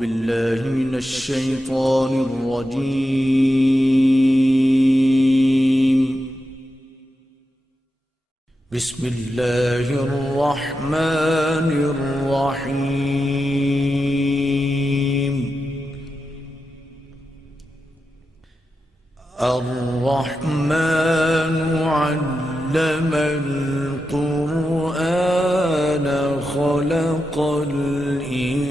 بالله من الشيطان الرجيم. بسم الله الرحمن الرحيم. الرحمن علم القرآن خلق الإنسان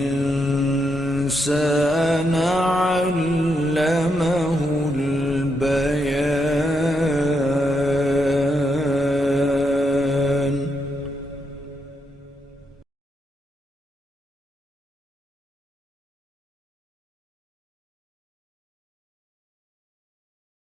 علمه البيان.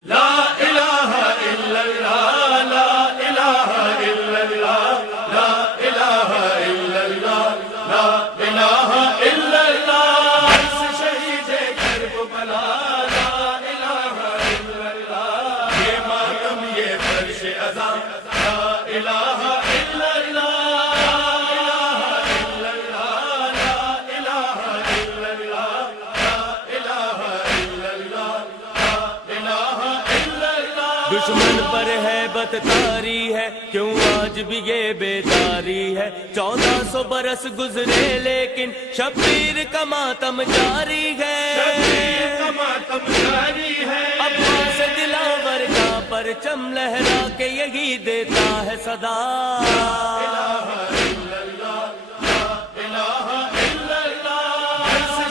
لا إله إلا الله لا إله إلا الله لا إله إلا الله لا إله إلا الله شهید کربلا لا إله إلا الله یہ ماتم یہ فرش ازاں لا إله إلا الله لا إله إلا الله لا إله إلا الله لا إله دشمن پر ہے بدکاری ہے کیوں آج بھی یہ بیداری ہے 1400 برس گزرے لیکن شبیر کا ماتم جاری ہے عباس دلاور کا پرچم لہرا کے یہی دیتا ہے صدا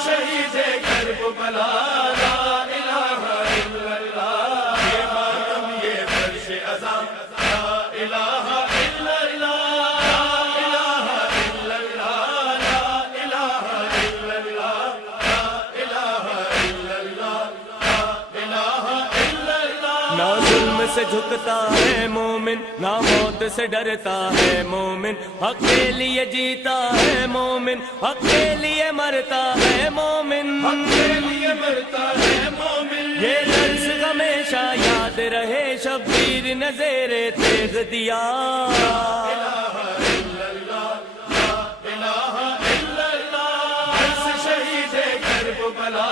شہید کربلا نہ ظلم سے جھکتا ہے مومن نہ موت سے ڈرتا ہے مومن حق کے لیے جیتا ہے مومن حق کے لیے مرتا ہے مومن یہ درس ہمیشہ یاد رہے شبیر نے زیر تیغ دیا شہید کربلا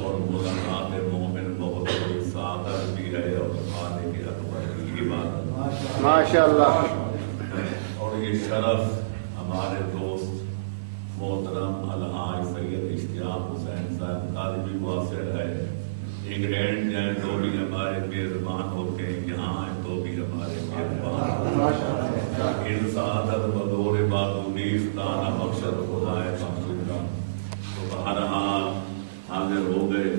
اور ملاقات مومن بہت بڑی سعادت بھی ہے اور خالق اکبر کی عبادت ماشاءاللہ اور یہ شرف ہمارے دوست محترم الحاج سید اشتیاق حسین صاحب قاضی واصل ہے انگلینڈ جائیں تو بھی ہمارے میزبان ہوتے ہیں یہاں آئیں تو بھی ہمارے میزبان ان سعادت بدور بادونیس دانا مقصد خدائے کا تو بہرحال حاضر ہو گئے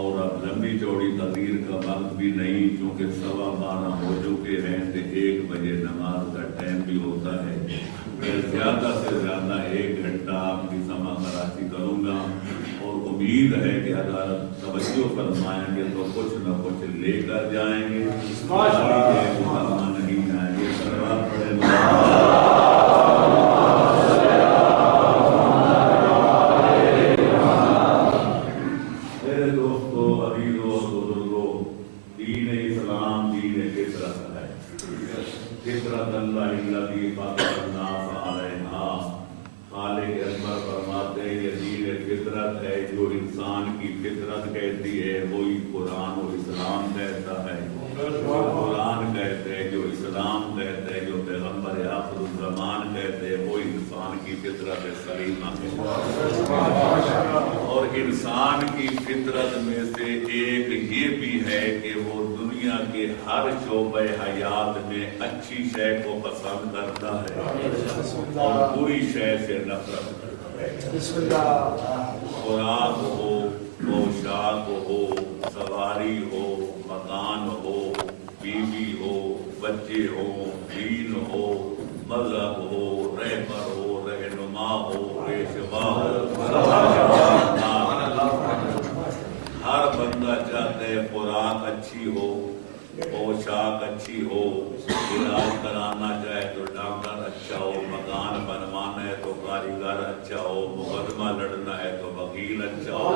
اور اب لمبی چوڑی تقریر کا وقت بھی نہیں چونکہ 12:15 ہو چکے ہیں تو 1 بجے نماز کا ٹائم بھی ہوتا ہے میں زیادہ سے زیادہ 1 گھنٹہ آپ کی سماع کراچی کروں گا اور امید ہے کہ اگر توجہ فرمائیں گے تو کچھ نہ کچھ لے کر جائیں گے نہیں جائیں گے سلوات پڑھیں فطرت اللہ الذی فطر الناس علیہا، خالق اکبر فرماتے ہیں یہ دین فطرت ہے جو انسان کی فطرت کہتی ہے وہی قرآن و اسلام کہتا ہے، جو قرآن کہتے ہیں، جو اسلام کہتے ہیں، جو پیغمبر آخر الزمان کہتے ہیں وہ انسان کی فطرت سلیمہ ہے۔ اور انسان کی فطرت میں سے ایک یہ بھی ہے کہ وہ دنیا کے ہر شعبہ حیات میں اچھی شے کو پسند کرتا ہے اور بری شے سے نفرت کرتا ہے۔ خوراک ہو، پوشاک ہو، سواری ہو، مکان ہو، بیوی ہو، بچے ہو، دین ہو، مذہب ہو، رہبر ہو، رہنما ہو، پیشوا ہو، ہر بندہ چاہتا ہے خوراک اچھی ہو، پوشاک اچھی ہو، علاج کرانا چاہے تو ڈاکٹر اچھا ہو، مکان بنوانا ہے تو کاریگر اچھا ہو، مقدمہ لڑنا ہے تو وکیل اچھا ہو،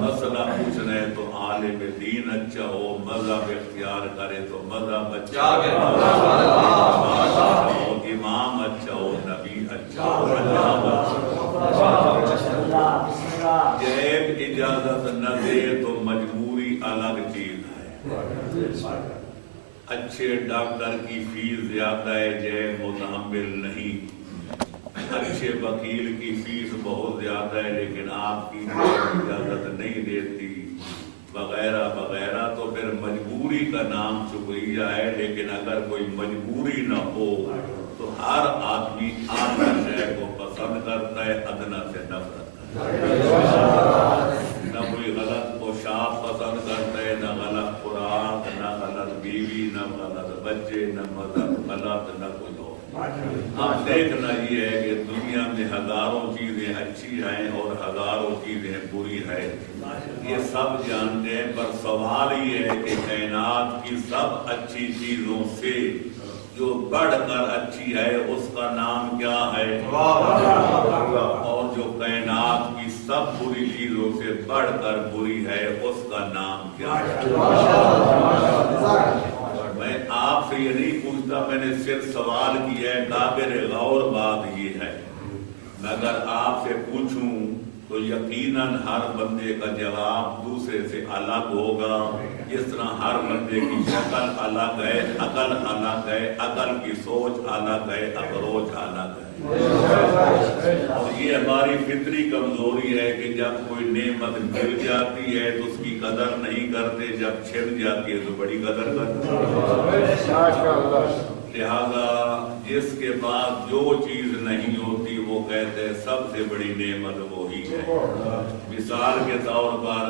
مسئلہ پوچھنا ہے تو عالم دین اچھا ہو، مذہب اختیار کرے تو مذہب اچھا ہو، امام اچھا ہو، نبی اچھا ہو، جیب اجازت نہ دے تو مجبوری الگ چیز ہے۔ اچھے ڈاکٹر کی فیس زیادہ ہے، جیب متحمل نہیں، اچھے وکیل کی فیس بہت زیادہ ہے لیکن آپ کی اجازت نہیں دیتی، وغیرہ وغیرہ۔ تو پھر مجبوری کا نام شکریہ ہے، لیکن اگر کوئی مجبوری نہ ہو تو ہر آدمی اعلیٰ شے کو پسند کرتا ہے، ادنا سے نفرت کرتا ہے۔ نہ کوئی غلط پوشاک پسند کرتا ہے، نہ غلط خوراک، نہ غلط بیوی، نہ غلط بچے، نہ مذہب غلط، نہ کوئی اور۔ اب دیکھنا یہ ہے کہ دنیا میں ہزاروں چیزیں اچھی ہیں اور ہزاروں چیزیں بری ہیں، یہ سب جانتے ہیں، پر سوال یہ ہے کہ کائنات کی سب اچھی چیزوں سے جو بڑھ کر اچھی ہے اس کا نام کیا ہے؟ اور جو کائنات کی سب بری چیزوں سے بڑھ کر بری ہے اس کا نام کیا ہے؟ میں آپ سے یہ نہیں پوچھتا، میں نے صرف سوال کیا ہے، قابل غور بات یہ ہے، اگر آپ سے پوچھوں تو یقیناً ہر بندے کا جواب دوسرے سے الگ ہوگا، جس طرح ہر بندے کی شکل الگ ہے، عقل الگ ہے، عقل کی سوچ الگ ہے، اپروچ الگ ہے۔ اور یہ ہماری فطری کمزوری ہے کہ جب کوئی نعمت مل جاتی ہے تو اس کی قدر نہیں کرتے، جب چھن جاتی ہے تو بڑی قدر کرتے ہیں۔ لہذا جس کے بعد جو چیز نہیں ہوتی وہ کہتے ہیں سب سے بڑی نعمت وہی ہے۔ مثال کے طور پر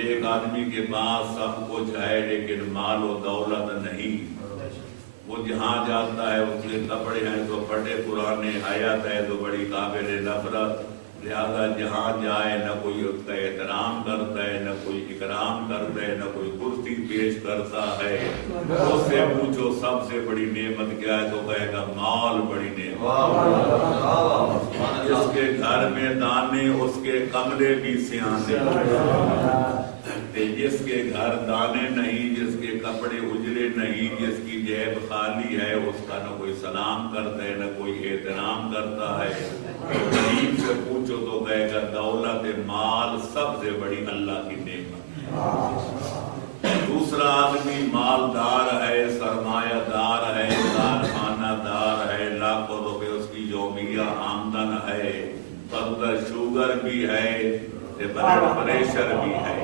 ایک آدمی کے پاس سب کچھ ہے لیکن مال و دولت نہیں، وہ جہاں جاتا ہے اس کے کپڑے ہیں تو پھٹے پرانے، حیات ہے تو بڑی قابل نفرت، لہذا جہاں جائے نہ کوئی اس کا احترام کرتا ہے، نہ کوئی اکرام کرتا ہے، نہ کوئی کرسی پیش کرتا ہے۔ اس سے پوچھو سب سے بڑی نعمت کیا ہے تو کہے گا مال بڑی نعمت، جس کے گھر میں دانے اس کے کمرے بھی سیانے، جس کے گھر دانے نہیں، جس کے کپڑے اجڑے نہیں، جس کی جیب خالی ہے اس کا نہ کوئی سلام کرتا ہے نہ کوئی احترام کرتا ہے۔ غریب سے پوچھو تو کہے گا دولت مال سب سے بڑی اللہ کی نعمت۔ دوسرا آدمی مالدار ہے، سرمایہ دار ہے، کارخانہ دار ہے، لاکھوں روپے اس کی یومیہ آمدن ہے، بلڈ شوگر بھی ہے، بلڈ پریشر بھی ہے۔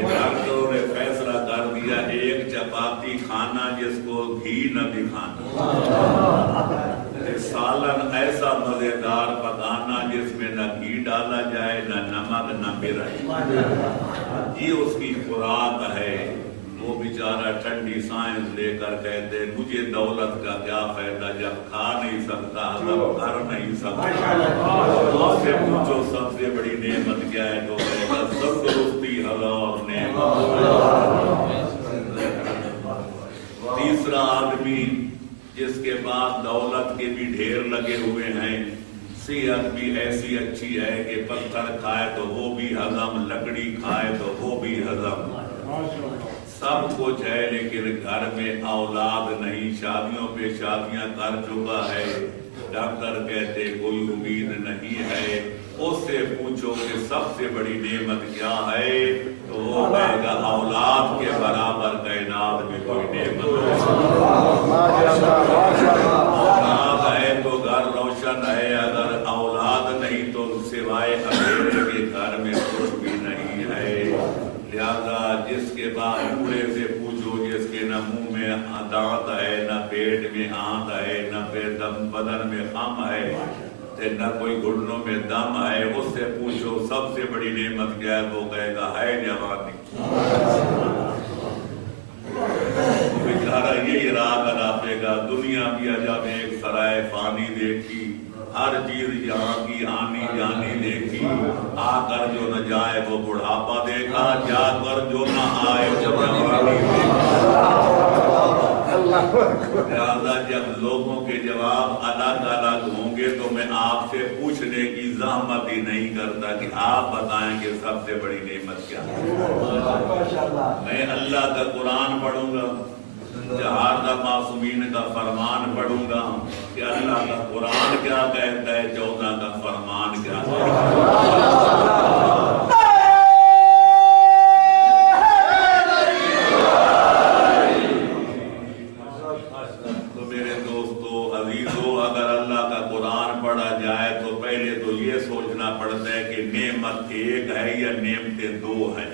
ڈاکٹروں نے فیصلہ کر دیا ایک چپاتی کھانا جس کو گھی نہ دکھانا، سالن ایسا مزیدار پکانا جس میں نہ گھی ڈالا جائے، نہ نمک، نہ مرچ، یہ اس کی خوراک ہے۔ وہ بیچارہ ٹھنڈی سائنس لے کر کہتے مجھے دولت کا کیا فائدہ جب کھا نہیں سکتا، جب کر نہیں سکتا۔ اس سے پوچھو سب سے بڑی نعمت کیا ہے تو کہے گا تندرستی ہزار نعمت۔ تیسرا آدمی جس کے پاس دولت کے بھی ڈھیر لگے ہوئے ہیں، صحت بھی ایسی اچھی ہے کہ پتھر کھائے تو وہ بھی ہضم، لکڑی کھائے تو وہ بھی ہضم، سب کچھ ہے لیکن گھر میں اولاد نہیں، شادیوں پہ شادیاں کر چکا ہے، ڈاکٹر کہتے کوئی امید نہیں ہے، اس سے پوچھو کہ سب سے بڑی نعمت کیا ہے، تو وہ کہے گا اولاد کے برابر کائنات میں کوئی نعمت نہیں۔ اولاد ہے تو گھر روشن ہے، اگر اولاد نہیں تو سوائے اندھیرے کے گھر میں کچھ بھی نہیں ہے۔ لہذا جس کے بعد بوڑھے سے پوچھو جس کے نہ منہ میں دانت ہے، نہ پیٹ میں آنت ہے، نہ بدن میں خم ہے، نہ کوئی گھٹنوں میں دم ہے، اس سے پوچھو سب سے بڑی نعمت کیا ہے، وہ کہے گا ہے جوانی۔ بیچارہ یہی راہ کراپے گا، دنیا بھی عجب ایک سرائے فانی دیکھی، ہر چیز یہاں کی آنی جانی دیکھی، آ کر جو نہ جائے وہ بڑھاپا دیکھا، جا کر جو نہ آئے وہ جوانی دیکھا۔ لہذا جب لوگوں کے جواب الگ الگ ہوں گے تو میں آپ سے پوچھنے کی زحمت ہی نہیں کرتا کہ آپ بتائیں کہ سب سے بڑی نعمت کیا ہے۔ میں اللہ کا قرآن پڑھوں گا، جہاردہ معصومین کا فرمان پڑھوں گا کہ اللہ کا قرآن کیا کہتا ہے، 14 کا فرمان کیا کہتا ہے۔ تو میرے دوستو عزیزو، اگر اللہ کا قرآن پڑھا جائے تو پہلے تو یہ سوچنا پڑتا ہے کہ نعمت ایک ہے یا نعمتیں دو ہیں۔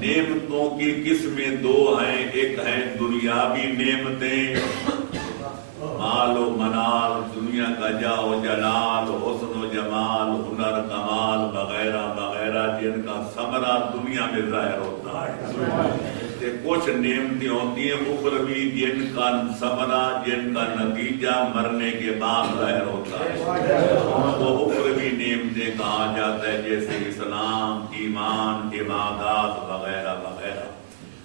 نعمتوں کی قسمیں دو ہیں، ایک ہیں دنیاوی نعمتیں، مال و منال، دنیا کا جاہ و جلال، حسن و جمال، ہنر کمال وغیرہ وغیرہ، جن کا ثمرہ دنیا میں ظاہر ہوتا ہے۔ کچھ نعمتیں ہوتی ہیں اخروی، جن کا ثمرہ، جن کا نتیجہ مرنے کے بعد ظاہر ہوتا ہے، ان کو اخروی نعمتیں کہا جاتا ہے، جیسے اسلام، ایمان، عبادات وغیرہ وغیرہ۔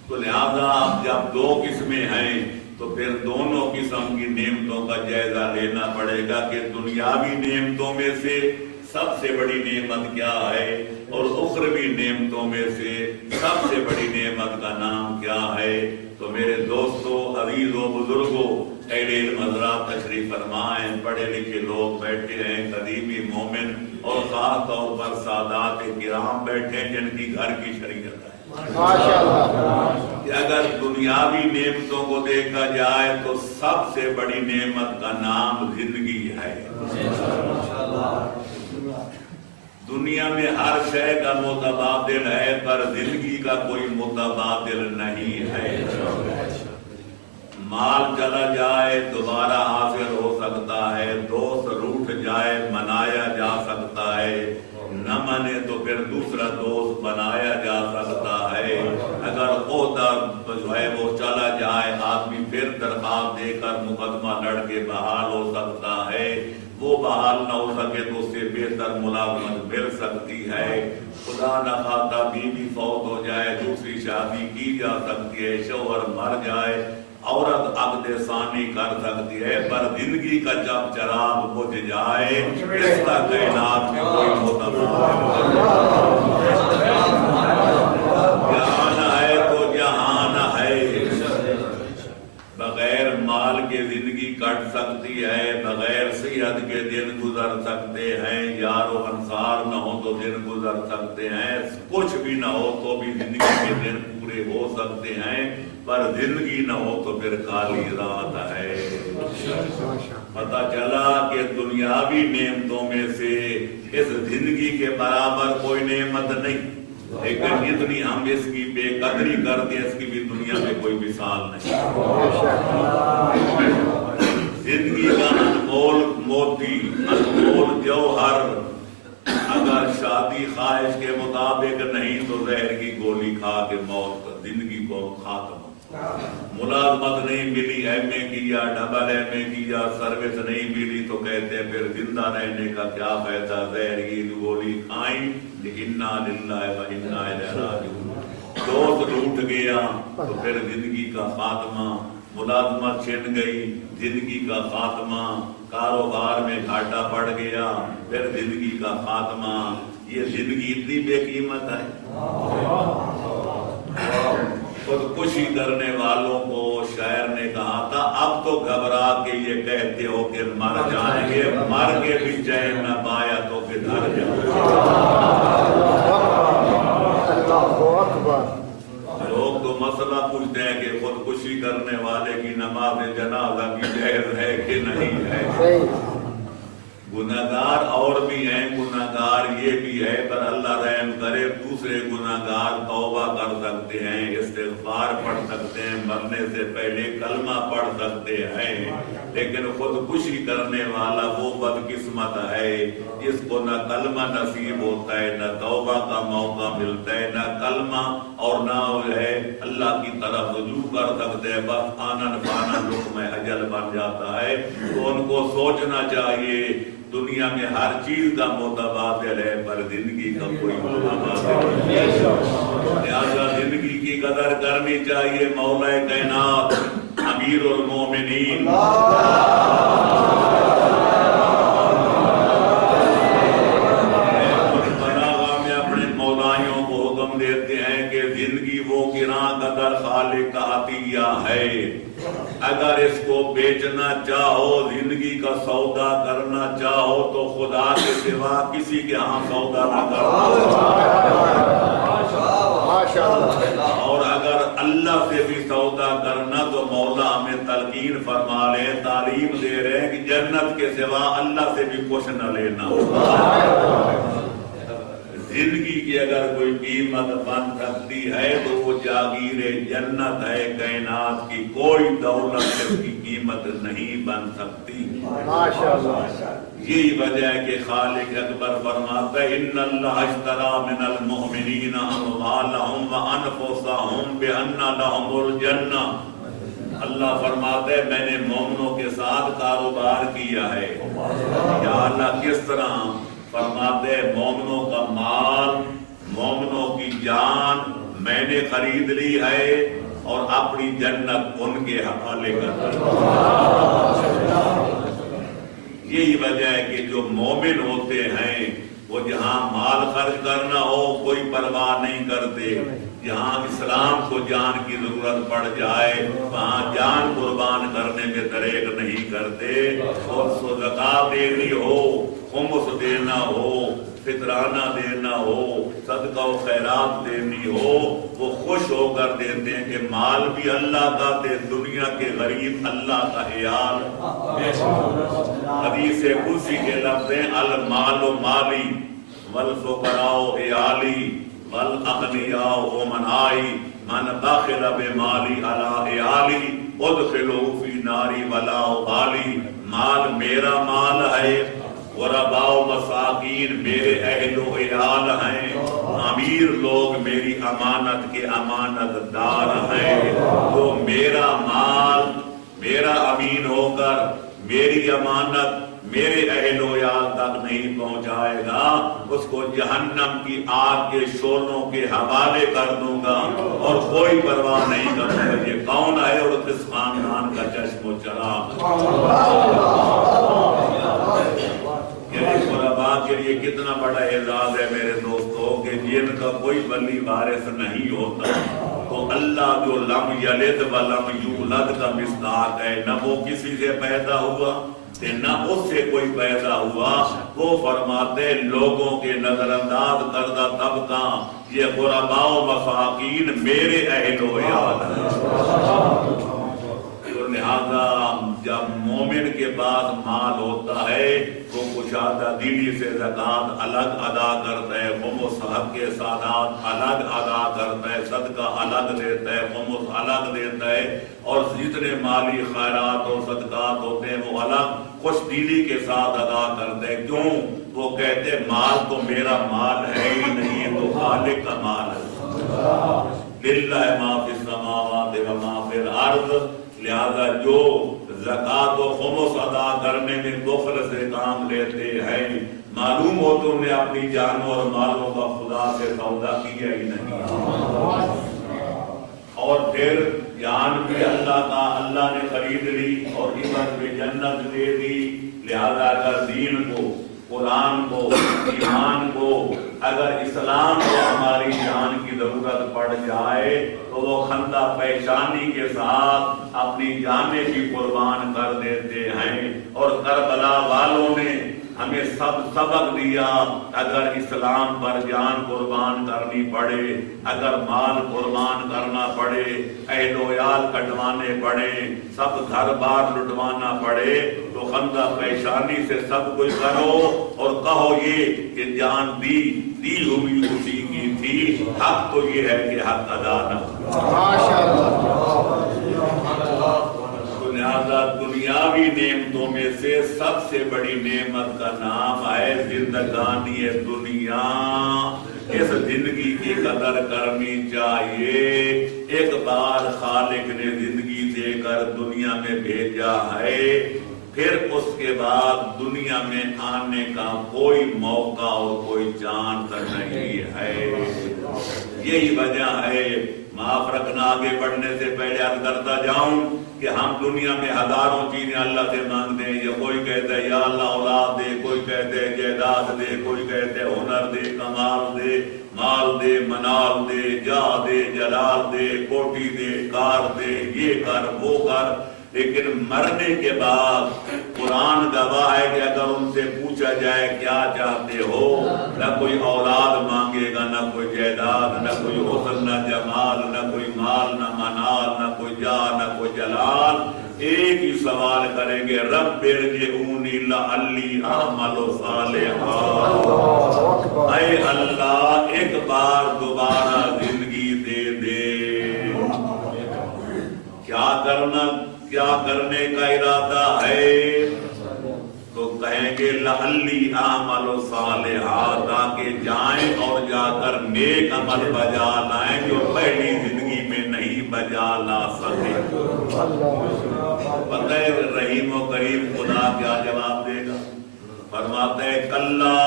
تو لہذا آپ جب دو قسمیں ہیں تو پھر دونوں قسم کی نعمتوں کا جائزہ لینا پڑے گا کہ دنیاوی نعمتوں میں سے سب سے بڑی نعمت کیا ہے، اور اخروی نعمتوں میں سے سب سے بڑی نعمت کا نام کیا ہے۔ تو میرے دوستو، عزیزو، بزرگو، اہل علم حضرات تشریف فرمائیں، پڑھے لکھے لوگ بیٹھے ہیں، قدیمی مومن اور خاص طور پر سادات کرام بیٹھے ہیں جن کی گھر کی شریعت ہے۔ کہ اگر دنیاوی نعمتوں کو دیکھا جائے تو سب سے بڑی نعمت کا نام زندگی ہے۔ دنیا میں ہر شے کا متبادل ہے پر زندگی کا کوئی متبادل نہیں ہے۔ مال چلا جائے دوبارہ حاصل ہو سکتا ہے، دوست روٹھ جائے منایا جا سکتا ہے، نہ منے تو پھر دوسرا دوست بنایا جا سکتا ہے، اگر عہدہ جو ہے وہ چلا جائے آدمی پھر درخواست دے کر مقدمہ لڑ کے بحال ہو سکتا ہے، وہ بحال نہ ہو سکے تو اس سے بہتر ملازمت مل سکتی ہے، خدا نہ خواستہ بیوی فوت ہو جائے دوسری شادی کی جا سکتی ہے، شوہر مر جائے عورت عقد ثانی کر سکتی ہے، پر زندگی کا جب چراغ بجھ جائے اس کا کائنات میں کوئی متبادل جہان ہے تو جہان ہے۔ بغیر مال کے زندگی کٹ سکتی ہے، بغیر صحت کے دن گزر سکتے ہیں، یار و انصار نہ ہو تو دن گزر سکتے ہیں، کچھ بھی نہ ہو تو بھی زندگی کے دن پورے ہو سکتے ہیں، پر زندگی نہ ہو تو پھر کالی رات ہے۔ پتہ چلا کہ دنیاوی نعمتوں میں سے اس زندگی کے برابر کوئی نعمت نہیں، لیکن جتنی ہم اس کی بے قدری کرتے ہیں اس کی بھی دنیا میں کوئی مثال نہیں۔ زندگی کا انمول موتی، انمول جوہر، اگر شادی خواہش کے مطابق نہیں تو زہر کی گولی کھا کے موت زندگی کو ختم۔ ملازمت نہیں ملی، ایم اے کیا، ڈبل ایم اے کیا، سروس نہیں ملی تو کہتے ہیں پھر زندہ رہنے کا کیا فائدہ، زہر کی گولی کھائیں، انا للہ و انا الیہ راجعون۔ دوست روٹ گیا تو پھر زندگی کا خاتمہ، ملازمت چھن گئی زندگی کا خاتمہ، کاروبار میں گھاٹا پڑ گیا پھر زندگی کا خاتمہ۔ یہ زندگی اتنی بے قیمت ہے۔ خودکشی کرنے والوں کو شاعر نے کہا تھا اب تو گھبرا کے یہ کہتے ہو کہ مر جائیں گے، مر کے بھی چین نہ پایا تو کدھر جاؤ۔ لوگ تو مسئلہ پوچھتے ہیں کہ خودکشی کرنے والے کی نماز جنازہ کی جائز ہے کہ نہیں ہے۔ گناہگار اور بھی ہیں، گناہگار یہ بھی ہے، پر اللہ رحم کرے دوسرے گناہگار توبہ کر سکتے ہیں، استغفار پڑھ سکتے ہیں، مرنے سے پہلے کلمہ پڑھ سکتے ہیں، لیکن خودکشی کرنے والا وہ بدقسمت ہے جس کو نہ کلمہ نصیب ہوتا ہے، نہ توبہ کا موقع ملتا ہے، نہ کلمہ اور نہ ہے اللہ کی طرف رجوع کر سکتے ہیں، بس آنن فانن لقمہ اجل بن جاتا ہے۔ تو ان کو سوچنا چاہیے دنیا میں ہر چیز کا متبادل ہے پر زندگی کا کوئی متبادل نہیں، لہذا زندگی کی قدر کرنی چاہیے۔ مولا کائنات امیر المومنین میں اپنے مولائیوں کو حکم دیتے ہیں کہ زندگی وہ گراں قدر خالق کا عطیہ ہے، اگر اس کو بیچنا چاہو، زندگی کا سودا کرنا چاہو تو خدا کے سوا کسی کے ہاں سودا نہ کرنا، اور اگر اللہ سے بھی سودا کرنا تو مولا ہمیں تلقین فرما رہے ہیں، تعلیم دے رہے ہیں کہ جنت کے سوا اللہ سے بھی کچھ نہ لینا۔ زندگی کی اگر کوئی قیمت بن سکتی ہے تو وہ جاگیر جنت ہے، کائنات کی کوئی دولت اس کی قیمت نہیں بن سکتی۔ یہی وجہ ہے کہ خالق اکبر فرماتا ہے ان اللہ اشترى من المؤمنین اموالهم وانفسهم بان لهم الجنہ۔ اللہ فرماتا ہے میں نے مومنوں کے ساتھ کاروبار کیا ہے۔ یا اللہ کس طرح؟ فرماتے ہیں مومنوں کا مال، مومنوں کی جان میں نے خرید لی ہے اور اپنی جنت ان کے حوالے کر دی۔ یہی وجہ ہے کہ جو مومن ہوتے ہیں وہ جہاں مال خرچ کرنا ہو کوئی پرواہ نہیں کرتے، جہاں اسلام کو جان کی ضرورت پڑ جائے وہاں جان قربان کرنے میں دریغ نہیں کرتے، اور زکات دینی ہو، خمس دینا ہو، فطرانہ دینا ہو، صدقہ و خیرات دینی ہو، وہ خوش ہو کر دیتے ہیں کہ مال بھی اللہ کا دے، دنیا کے غریب اللہ کا عیال۔ حدیث قدسی کے لفظ ہیں المال مالی والفقراء عیالی والاغنیاء امنائی من بخل بمالی علی عیالی ادخلوا فی ناری ولا ابالی۔ مال میرا مال ہے، غرباء و مساکین میرے اہل و عیال ہیں، امیر لوگ میری امانت کے امانت دار ہیں۔ تو میرا مال میرا امین ہو کر میری امانت میرے اہل و عیال تک نہیں پہنچائے گا، اس کو جہنم کی آگ کے شعلوں کے حوالے کر دوں گا اور کوئی پرواہ نہیں کروں گا یہ کون ہے اور کس خاندان کا چشم و چراغ۔ غرباء کے لیے کتنا بڑا اعزاز ہے میرے دوستوں کہ جن کا کوئی ولی وارث نہیں ہوتا تو اللہ جو لم یلد ولم یولد کا مصداق ہے، نہ وہ کسی سے پیدا ہوا نہ اس سے کوئی پیدا ہوا، وہ فرماتے لوگوں کے نظر انداز کردہ طبقہ یہ غرباء و مساکین میرے اہل و عیال ہیں۔ لہذا جب مومن کے پاس مال ہوتا ہے وہ کشادہ دلی سے زکات الگ ادا کرتا ہے، خمس حق کے سادات الگ ادا کرتا ہے، صدقہ الگ دیتا ہے، خمس الگ دیتا ہے، اور جتنے مالی خیرات اور صدقات ہوتے ہیں وہ الگ خوش دلی کے ساتھ ادا کرتے ہیں۔ کیوں؟ وہ کہتے مال تو میرا مال ہے ہی نہیں، تو خالق کا مال ہے، للہ ما فی السماوات و ما فی الارض۔ لہذا جو زکات و خمس ادا کرنے میں بخل سے کام لیتے ہیں معلوم ہو تو انہیں اپنی جانوں اور مالوں کا خدا سے سودا کیا ہی نہیں، اور پھر جان بھی اللہ کا اللہ نے خرید لی اور عزت بھی جنت دے دی۔ لہذا اگر دین کو قرآن کو، ایمان کو، اگر اسلام کو ہماری جان کی ضرورت پڑ جائے تو وہ خندہ پیشانی کے ساتھ اپنی جانیں بھی قربان کر دیتے ہیں۔ اور کربلا والوں نے ہمیں سبق دیا، اگر اسلام پر جان قربان کرنی پڑے، اگر مال قربان کرنا پڑے، اہل و عیال کٹوانے پڑے، سب گھر بار لٹوانا پڑے تو خندہ پیشانی سے سب کچھ کرو اور کہو یہ کہ جان دی ہوئی اسی کی تھی، حق تو یہ ہے کہ حق ادا نہ لہذا دنیاوی نعمتوں میں سے سب سے بڑی نعمت کا نام ہے زندگانی دنیا۔ اس زندگی کی قدر کرنی چاہیے۔ ایک بار خالق نے زندگی دے کر دنیا میں بھیجا ہے، پھر اس کے بعد دنیا میں آنے کا کوئی موقع اور کوئی چانس نہیں ہے۔ یہی وجہ ہے، معاف رکھنا آگے بڑھنے سے پہلے عرض کرتا جاؤں کہ ہم دنیا میں ہزاروں چیزیں اللہ سے مانگتے ہیں، یا کوئی کہتا ہے یا اللہ اولاد دے، کوئی کہتے ہیں جائیداد دے، کوئی کہتے ہیں ہنر دے، کمال دے، مال دے، منال دے، جاہ دے، جلال دے، کوٹی دے، کار دے، یہ کر وہ کر۔ لیکن مرنے کے بعد قرآن گواہ ہے کہ اگر ان سے پوچھا جائے کیا چاہتے ہو، نہ کوئی اولاد مانگے گا، نہ کوئی جائیداد، نہ کوئی حسن، نہ جمال، نہ کوئی مال، نہ منال، نہ کوئی جاہ، نہ کوئی جلال۔ ایک ہی سوال کریں گے، رب ارجعونی لعلی اعمل صالحا، اے اللہ ایک بار دوبارہ زندگی دے دے۔ کیا کرنے کا ارادہ ہے؟ تو کہیں گے لعلی اعمل صالحا، تاکہ جائیں اور جا کر نیک عمل بجا لائیں جو پہلی زندگی میں نہیں بجا لا سکے۔ پتہ ہے رحیم و کریم خدا کیا جواب دے گا؟ فرماتے ہیں کلا،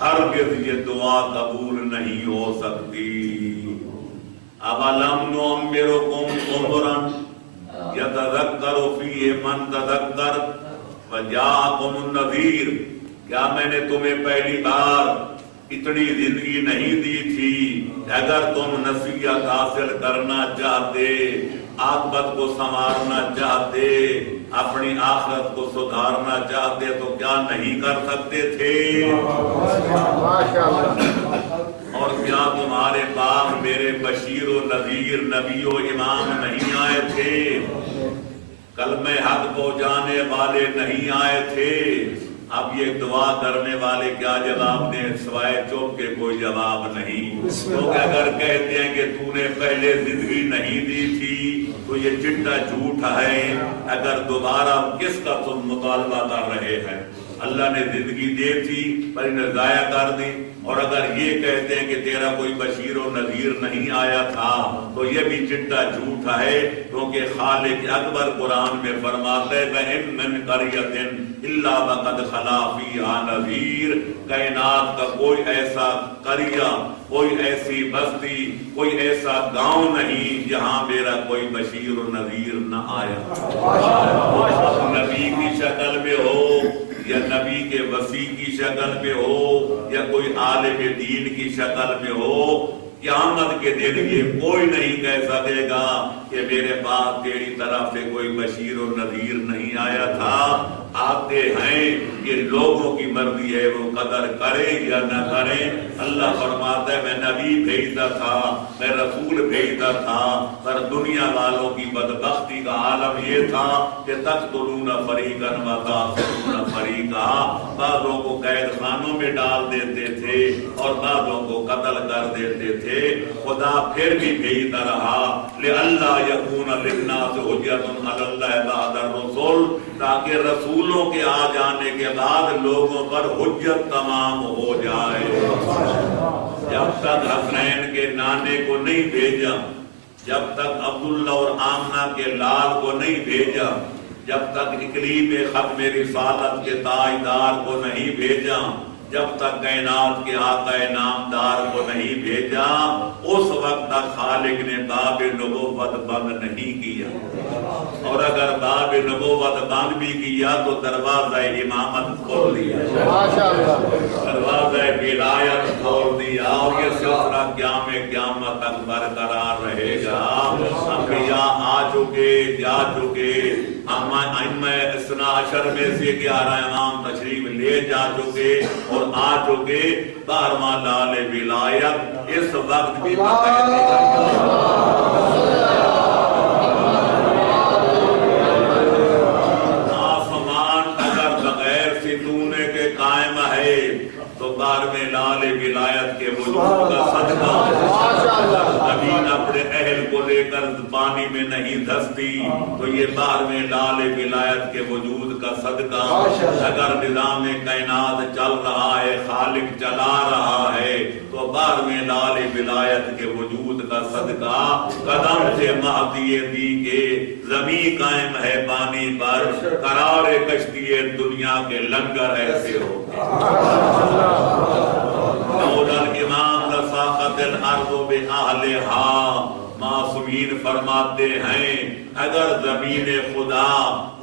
ہرگز یہ دعا قبول نہیں ہو سکتی۔ اولم نعمرکم عمرا یتذکر فیہ من تذکر وجاءکم النذیر، کیا میں نے تمہیں پہلی بار اتنی زندگی نہیں دی تھی؟ اگر تم نصیحت حاصل کرنا چاہتے، عاقبت کو سنوارنا چاہتے، اپنی آخرت کو سدھارنا چاہتے تو کیا نہیں کر سکتے تھے؟ اور کیا تمہارے پاس میرے بشیر و نذیر، نبی و امام نہیں آئے تھے؟ کلمہ حق پہنچانے والے نہیں آئے تھے؟ اب یہ دعا کرنے والے کیا جواب دیں سوائے چپ کے؟ کوئی جواب نہیں۔ لوگ اگر کہتے ہیں کہ تو نے پہلے زندگی نہیں دی تھی تو یہ چٹا جھوٹ ہے۔ اگر دوبارہ کس کا تم مطالبہ کر رہے ہیں؟ اللہ نے زندگی دی تھی پر انہیں ضائع کر دی۔ اور اگر یہ کہتے ہیں کہ تیرا کوئی بشیر و نذیر نہیں آیا تھا تو یہ بھی چٹا جھوٹ ہے، کیونکہ خالق اکبر قرآن میں فرماتے ہیں وَإِن مِّن قَرْيَةٍ إِلَّا وَقَدْ خَلَا فِيهَا نَذِيرٌ، کائنات کا کوئی ایسا قریہ، کوئی ایسی بستی، کوئی ایسا گاؤں نہیں جہاں میرا کوئی بشیر و نذیر نہ آیا۔ نبی کی شکل میں ہو یا نبی کے وسیع کی شکل میں ہو یا کوئی عالم دین کی شکل میں ہو، قیامت کے دن یہ کوئی نہیں کہہ سکے گا کہ میرے پاس تیری طرف سے کوئی بشیر و نذیر نہیں آیا تھا۔ آتے ہیں، یہ لوگوں کی مرضی ہے، وہ قدر کرے یا نہ کرے۔ اللہ فرماتا ہے میں نبی بھیجتا تھا، میں رسول بھیجتا تھا، پر دنیا والوں کی بدبختی کا عالم یہ تھا کہ تقتلون فریقا وتأسرون فریقا، بعضوں کو قید خانوں میں ڈال دیتے تھے اور بعضوں کو قتل کر دیتے تھے۔ خدا پھر بھی بھیجتا رہا لئلا یکون للناس حجۃ علی اللہ بعد الرسل، تاکہ رسولوں کے آ جانے کے بعد لوگوں پر حجت تمام ہو جائے۔ جب تک حسنین کے نانے کو نہیں بھیجا، جب تک عبداللہ اور آمنہ کے لال کو نہیں بھیجا، جب تک اکلیم ختم رسالت کے تاجدار کو نہیں بھیجا، جب تک کائنات کے آقا نامدار کو نہیں بھیجا اس وقت تک خالق نے باب نبوت بند نہیں کیا، اور اگر باب نبوت بند بھی کیا تو دروازہ امامت کھول دیا، دروازہ ولایت کھول دیا، اور یہ سلسلہ قیامت تک برقرار رہے گا۔ انبیاء آ چکے جا چکے، ائمہ اثنا عشر میں سے 11 امام تشریف لے جا چکے اور آ چکے، 12واں لال ولایت اس وقت بھی آسمان اگر بغیر ستونے کے قائم ہے تو 12ویں لال ولایت کے وجود کا صدقہ زمین اپنے اہل کو لے کر پانی میں نہیں دھستی تو یہ 12ویں لال ولایت کے وجود کا صدقہ، اگر نظام کائنات چل رہا ہے، خالق چلا رہا ہے تو 12ویں لال ولایت کے وجود کا صدقہ قدم سے مہدی دی کے زمین قائم ہے پانی پر، قرار کشتی دنیا کے لنگر ایسے ہو امام لساقت الارض بأہلہا۔ معصومین فرماتے ہیں اگر زمین خدا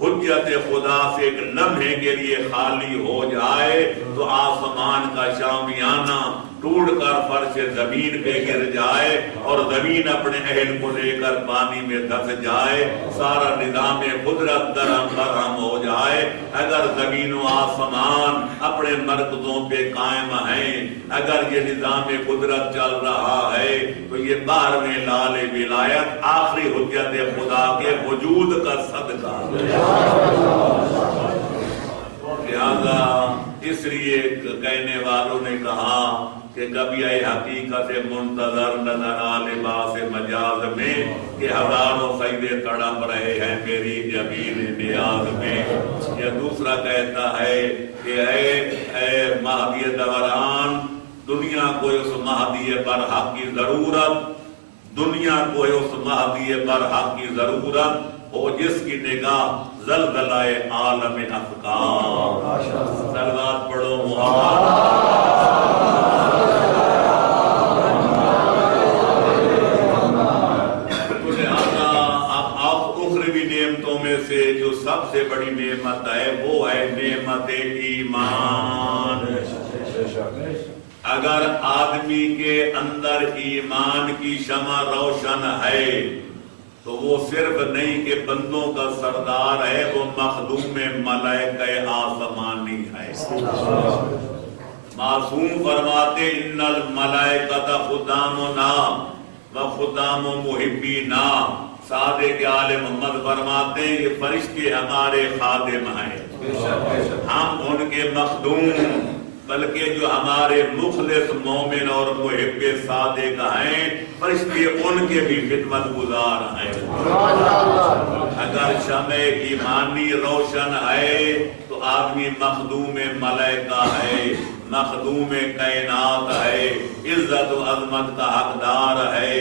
حجت خدا سے ایک لمحے کے لیے خالی ہو جائے تو آسمان کا شامیانہ ٹوٹ کر فرش زمین پہ گر جائے اور زمین اپنے اہل کو لے کر پانی میں دھس جائے، سارا نظام قدرت درہم برہم ہو جائے، اگر زمین و آسمان اپنے مرکزوں پہ قائم ہیں، اگر یہ نظام قدرت چل رہا ہے تو یہ 12ویں لال ولایت آخری حجت خدا کے وجود کا صدقہ۔ لہذا اس لیے کہنے والوں نے کہا کہ کبھی اے حقیقت منتظر نظر آ لباس مجاز میں کہ ہزاروں سجدے تڑپ رہے ہیں میری جبین نیاز میں۔ یا دوسرا کہتا ہے کہ اے مہدی دوران، دنیا کو اس مہدی برحق کی ضرورت، دنیا کو اس مہدی برحق کی ضرورت ہو جس کی نگاہ زلزلہ عالم افکار۔ صلوات پڑھو محمد۔ سے جو سب سے بڑی نعمت ہے وہ ہے نعمت ایمان۔ اگر آدمی کے اندر ایمان کی شمع روشن ہے تو وہ صرف نہیں کہ بندوں کا سردار ہے، وہ مخدوم ملائکہ آسمانی ہے۔ معصوم فرماتے ان الملائکۃ خدامنا و خدام محبینا۔ صادق آل محمد فرماتے ہیں یہ فرشتے ہمارے خادم ہیں، ہم ان کے مخدوم، بلکہ جو ہمارے مخلص مومن اور محب صادق ہیں فرشتے ان کے بھی خدمت گزار ہیں۔ اگر شمع ایمانی روشن ہے تو آدمی مخدوم ملائکہ ہے، مخدوم کائنات ہے، عزت و عظمت کا حقدار ہے،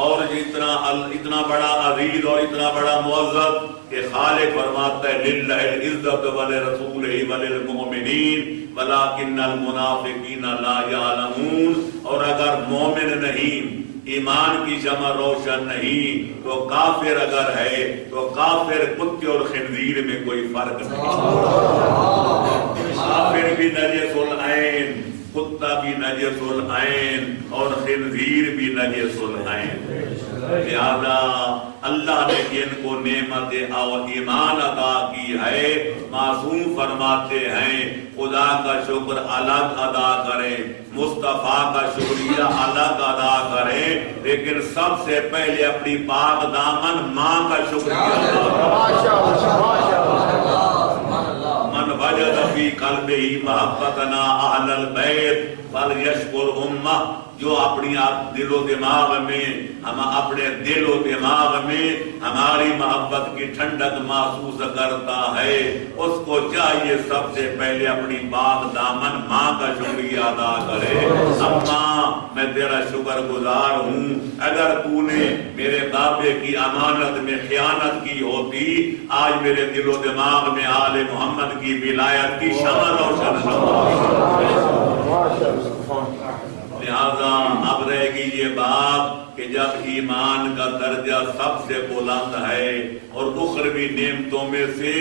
اور اتنا بڑا عزیز اور اتنا بڑا معزز کہ خالق فرماتا ہے للہ العزت ولرسولہ وللمؤمنین ولکن المنافقین لا یعلمون۔ اور اگر مومن نہیں، ایمان کی شمع روشن نہیں تو کافر اگر ہے تو کافر کتے اور خنزیر میں کوئی فرق نہیں، کافر بھی نجس العین، کتا بھی نجس العین اور خنزیر بھی نجس العین۔ لہذا اللہ نے جن کو نعمت اور ایمان عطا کی ہے، معصوم فرماتے ہیں خدا کا شکر الگ ادا کریں، مصطفیٰ کا شکریہ الگ ادا کریں، لیکن سب سے پہلے اپنی پاک دامن ماں کا شکریہ ادا کریں۔ من وجد فی قلبہ محبتنا اہل البیت فلیشکر امہ۔ جو اپنی دل و دماغ میں، ہم اپنے دل و دماغ میں ہماری محبت کی ٹھنڈک محسوس کرتا ہے، اس کو چاہیے سب سے پہلے اپنی پاک دامن ماں کا شکریہ ادا کرے۔ اماں میں تیرا شکر گزار ہوں. اگر تو نے میرے بابے کی امانت میں خیانت کی ہوتی آج میرے دل و دماغ میں آل محمد کی ولایت کی شمع روشن لہذا اب رہ گئی یہ بات کہ جب ایمان کا درجہ سب سے بلند ہے اور اخروی نعمتوں میں سے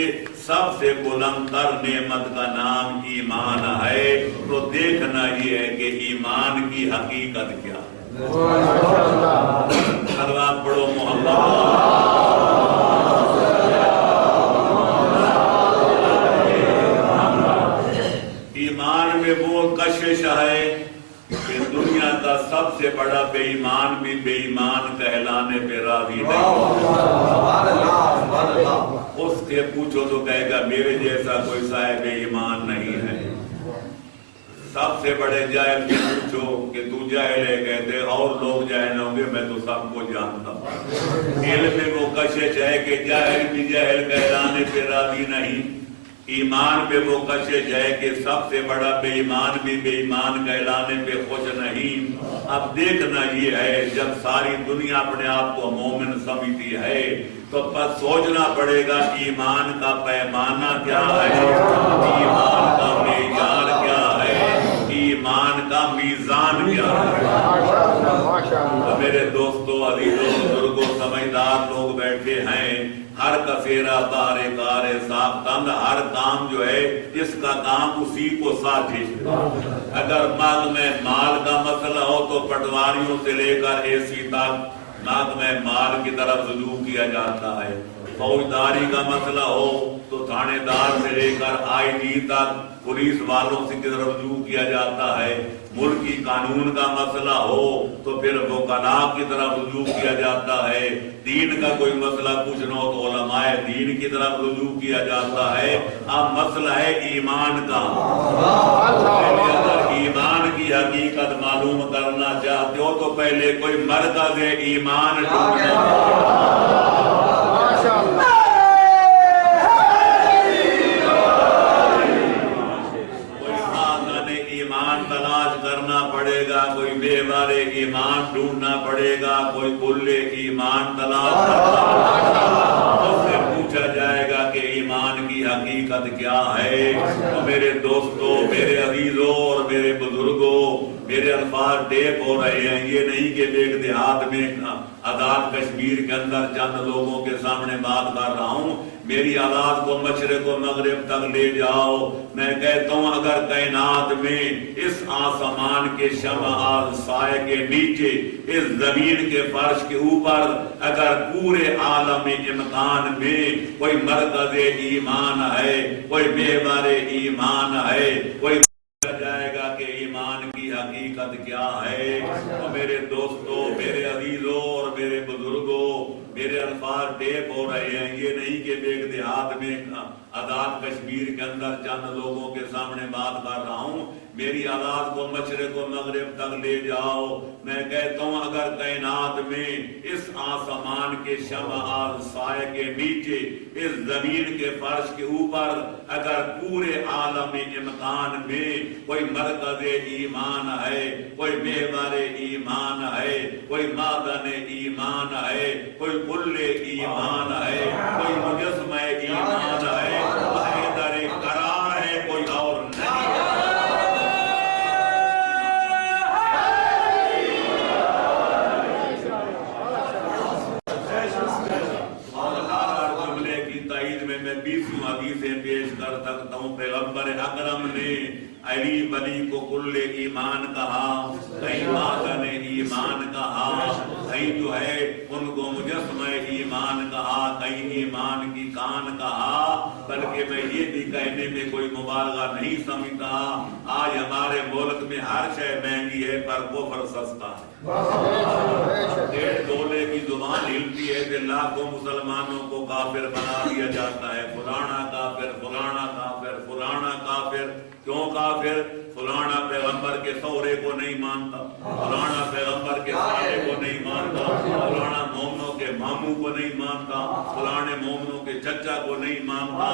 سب سے بلند تر نعمت کا نام ایمان ہے تو دیکھنا یہ ہے کہ ایمان کی حقیقت کیا ہے. سلوات پڑھو محمد. ایمان میں وہ کشش ہے کہ دنیا کا سب سے بڑا بے ایمان بھی بے ایمان کہلانے پہ راضی نہیں. اس سے پوچھو تو کہے گا میرے جیسا کوئی صاحب ایمان نہیں ہے. سب سے بڑے جاہل سے پوچھو کہ تو جاہل ہے کہتے اور لوگ جاہل ہوں گے میں تو سب کو جانتا ہوں. علم میں وہ کشش ہے کہ جاہل بھی جاہل کہلانے پہ راضی نہیں. ایمان پہ وہ کشش ہے کہ سب سے بڑا بے ایمان بھی بے ایمان کہلانے پہ خوش نہیں. اب دیکھنا یہ ہے جب ساری دنیا اپنے آپ کو مومن سمجھتی ہے تو پس سوچنا پڑے گا ایمان کا پیمانہ کیا ہے, ایمان کا معیار کیا ہے, ایمان کا میزان کیا ہے. تو میرے دوستو عزیزو بزرگو سمجھدار لوگ بیٹھے ہیں. ہر کفیرہ بارے کارے ساختند ہر کام جو ہے اس کا کام اسی کو ساتھی. اگر محکمہ میں مال کا مسئلہ ہو تو پٹواریوں سے لے کر اے سی تک محکمہ میں مال کی طرف رجوع کیا جاتا ہے. فوجداری کا مسئلہ ہو تو تھانے دار سے لے کر آئی جی تک پولیس والوں سے کی طرف رجوع کیا جاتا ہے. ملکی قانون کا مسئلہ ہو تو پھر وکلاء کی طرف رجوع کیا جاتا ہے. دین کا کوئی مسئلہ پوچھنا ہو تو علماء دین کی طرف رجوع کیا جاتا ہے. اب مسئلہ ہے ایمان کا. اگر ایمان کی حقیقت معلوم کرنا چاہتے ہو تو پہلے کوئی مرکز ایمان کوئی بے بارے ایمان ڈھونڈنا پڑے گا, کوئی کلے ایمان تلاش کرنا اس سے پوچھا جائے گا کہ ایمان کی حقیقت کیا ہے. تو میرے دوستو, میرے عزیزوں اور میرے بزرگوں, میرے الفاظ ٹیپ ہو رہے ہیں. یہ نہیں کہ ایک دیہات میں آزاد کشمیر کے اندر چند لوگوں کے سامنے بات کر رہا ہوں. میری آواز کو مشرق و مغرب تک لے جاؤ. میں کہتا ہوں اگر کائنات میں اس آسمان کے شمع سائے کے نیچے اس زمین کے فرش کے اوپر اگر پورے عالم امکان میں کوئی مرکز ایمان ہے, کوئی محور ایمان ہے, کوئی جائے گا کہ ایمان کی حقیقت کیا ہے. تو میرے دوستو, میرے عزیزوں اور میرے بزرگوں, میرے الفاظ ٹیپ ہو رہے ہیں. یہ نہیں کہ ایک دیہات میں آزاد کشمیر کے اندر چند لوگوں کے سامنے بات کر رہا ہوں. میری آواز کو مشرق و مغرب تک لے جاؤ. میں کہتا ہوں اگر کائنات میں اس آسمان کے شمع سائے کے نیچے اس زمین کے فرش کے اوپر اگر پورے عالم امکان میں کوئی مرکز ایمان ہے, کوئی محور ایمان ہے, کوئی معدن ایمان ہے, کوئی کل ایمان ہے, کوئی مجسمہ ایمان ہے, حیدر قرار ہے, کوئی اور نہیں. حدیثیں پیش کر سکتا ہوں. پیغمبر اکرم نے علی ولی کو کل ایمان کہا, کہیں معدن ایمان کہا, کہیں جو ہے ان کو مجسمہ ایمان کہا, کہیں ایمان کی کان کہا. بلکہ میں یہ بھی کہنے میں کوئی مبالغہ نہیں سمجھتا. آج ہمارے ملک میں ہر شے مہنگی ہے پر کفر سستا ہے. 1.5 تولے کی زبان ہلتی ہے کہ لاکھوں مسلمانوں کو کافر بنا دیا جاتا ہے. فلانا کافر, فلانا کافر, فلانا کافر. کیوں کافر؟ فلانا پیغمبر کے سورے کو نہیں مانتا, فلانا پیغمبر کے سارے کو نہیں مانتا, فلانا مومنوں کے ماموں کو نہیں مانتا، فلانے مومنوں کے چچا کو نہیں مانتا،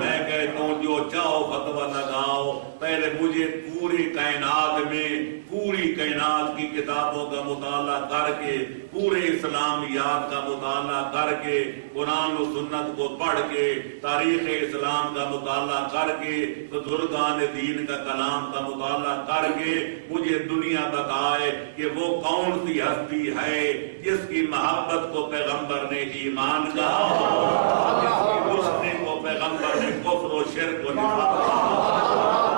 میں کہتا ہوں جو چاہو فتویٰ لگاؤ، پہلے مجھے پوری کائنات میں پوری کائنات کی کتابوں کا مطالعہ کر کے، پورے اسلامیات کا مطالعہ کر کے، قرآن و سنت کو پڑھ کے، تاریخ اسلام کا مطالعہ کر کے، بزرگان دین کا کلام کا مطالعہ کر کے مجھے دنیا بتائے کہ وہ کون سی ہستی ہے جس کی محبت کو پیغمبر نے ایمان کہا، جس کی دشمنی کو پیغمبر نے کفر و شرک و نفاق کہا۔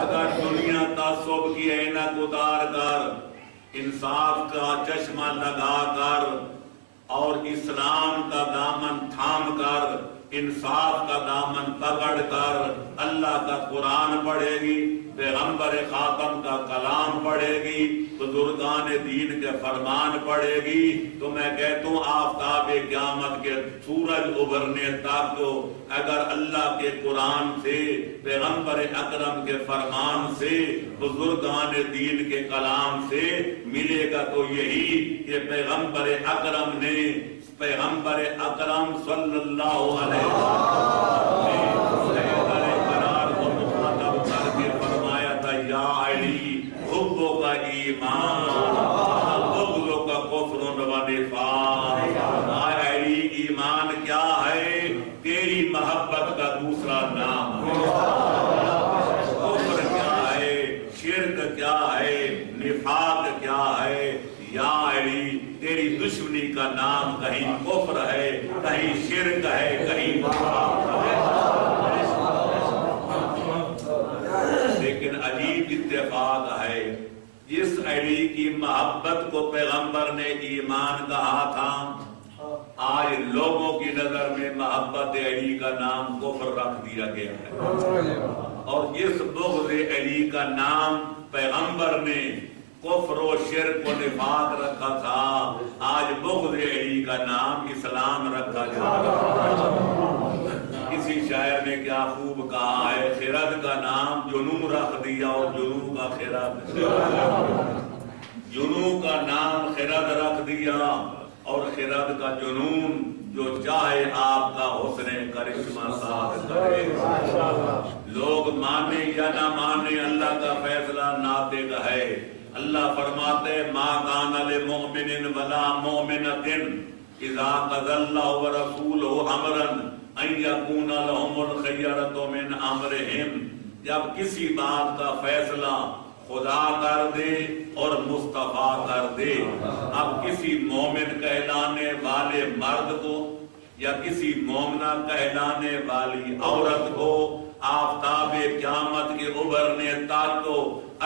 اگر دنیا تعصب کی عینک اتار کر، انصاف کا چشمہ لگا کر اور اسلام کا دامن تھام کر، انصاف کا دامن پکڑ کر اللہ کا قرآن پڑھے گی، پیغمبر خاتم کا کلام پڑھے گی، بزرگان دین کے فرمان پڑھے گی، تو میں کہتا ہوں آفتاب قیامت کے سورج ابھرنے تک اگر اللہ کے قرآن سے، پیغمبر اکرم کے فرمان سے، بزرگان دین کے کلام سے ملے گا تو یہی کہ پیغمبر اکرم نے، پیغمبر اکرم صلی اللہ علیہ وسلم قرار کو مخاطب کر کے فرمایا تھا یا علی حبو کا ایمان بغضو کا کفر و نفاق۔ علی ایمان کیا ہے؟ تیری محبت کا دوسرا نام ہے۔ کفر کیا ہے؟ شرک کیا ہے؟ نفاق کیا ہے؟ یا علی تیری دشمنی کا نام کہیں کفر ہے، کہیں شرک ہے، کہیں نفاق ہے۔ لیکن عجیب اتفاق ہے، جس علی کی محبت کو پیغمبر نے ایمان کہا تھا، آج لوگوں کی نظر میں محبت علی کا نام کفر رکھ دیا گیا ہے، اور جس بغض علی کا نام پیغمبر نے کفر و شرک و نفاق رکھا تھا، آج بغض علی کا نام اسلام رکھا جا رہا ہے۔ کسی شاعر نے کیا خوب کہا ہے، خرد کا نام جنوں رکھ دیا اور جنوں کا خرد، جنوں کا نام خرد رکھ دیا اور خرد کا جنون، جو چاہے آپ کا حسن کرشمہ ساتھ کرے۔ لوگ مانے یا نہ مانے، اللہ کا فیصلہ ناطق ہے۔ اللہ فرماتے ما کان للمؤمن ولا مؤمنۃ اذا قضى الله ورسوله امرا ان يكون لهم الخيرة من امرهم، جب کسی بات کا فیصلہ خدا کر دے اور مصطفیٰ کر دے، اب کسی مومن کہلانے والے مرد کو یا کسی مومنہ کہلانے والی عورت کو آفتاب قیامت کے ابھرنے تک تو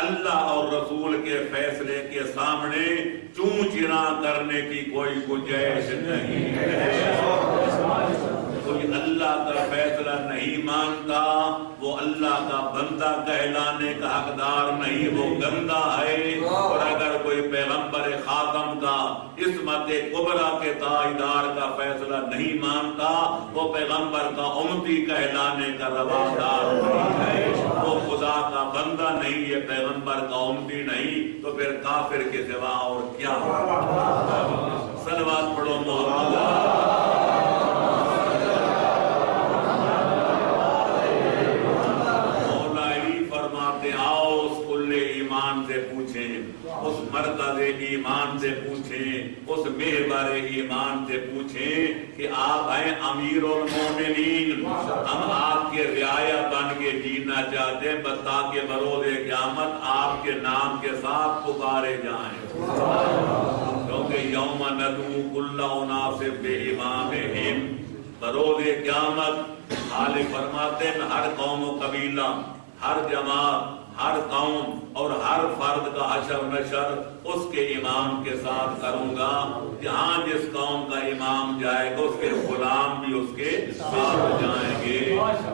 اللہ اور رسول کے فیصلے کے سامنے چوں چرا کرنے کی کوئی گنجائش نہیں ہے۔ کوئی اللہ کا فیصلہ نہیں مانتا، وہ اللہ کا بندہ کہلانے کا حقدار نہیں، وہ گندا ہے۔ اور اگر کوئی پیغمبر خاتم کا، عصمت کبریٰ کے تاجدار کا فیصلہ نہیں مانتا، وہ پیغمبر کا امتی کہلانے کا روادار نہیں ہے، وہ خدا کا بندہ نہیں، یہ پیغمبر کا امتی نہیں، تو پھر کافر کے سوا اور کیا؟ صلوات پڑھو محمد۔ آؤ اس کل ایمان سے پوچھیں، اس مرکز ایمان سے پوچھیں، اس محور ایمان سے پوچھیں کہ آپ ہیں امیر المومنین، ہم آپ کے رعایا بن کے جینا چاہتے ہیں، تاکہ بروز قیامت آپ کے نام کے ساتھ پکارے جائیں، کیونکہ یوم ندعو کل اناس بامامہم، بروز قیامت حال فرماتے ہیں ہر قوم و قبیلہ، ہر جماعت، ہر قوم اور ہر فرد کا حشر نشر اس کے امام کے ساتھ کروں گا۔ جہاں جس قوم کا امام جائے گا اس کے غلام بھی اس کے ساتھ جائیں گے۔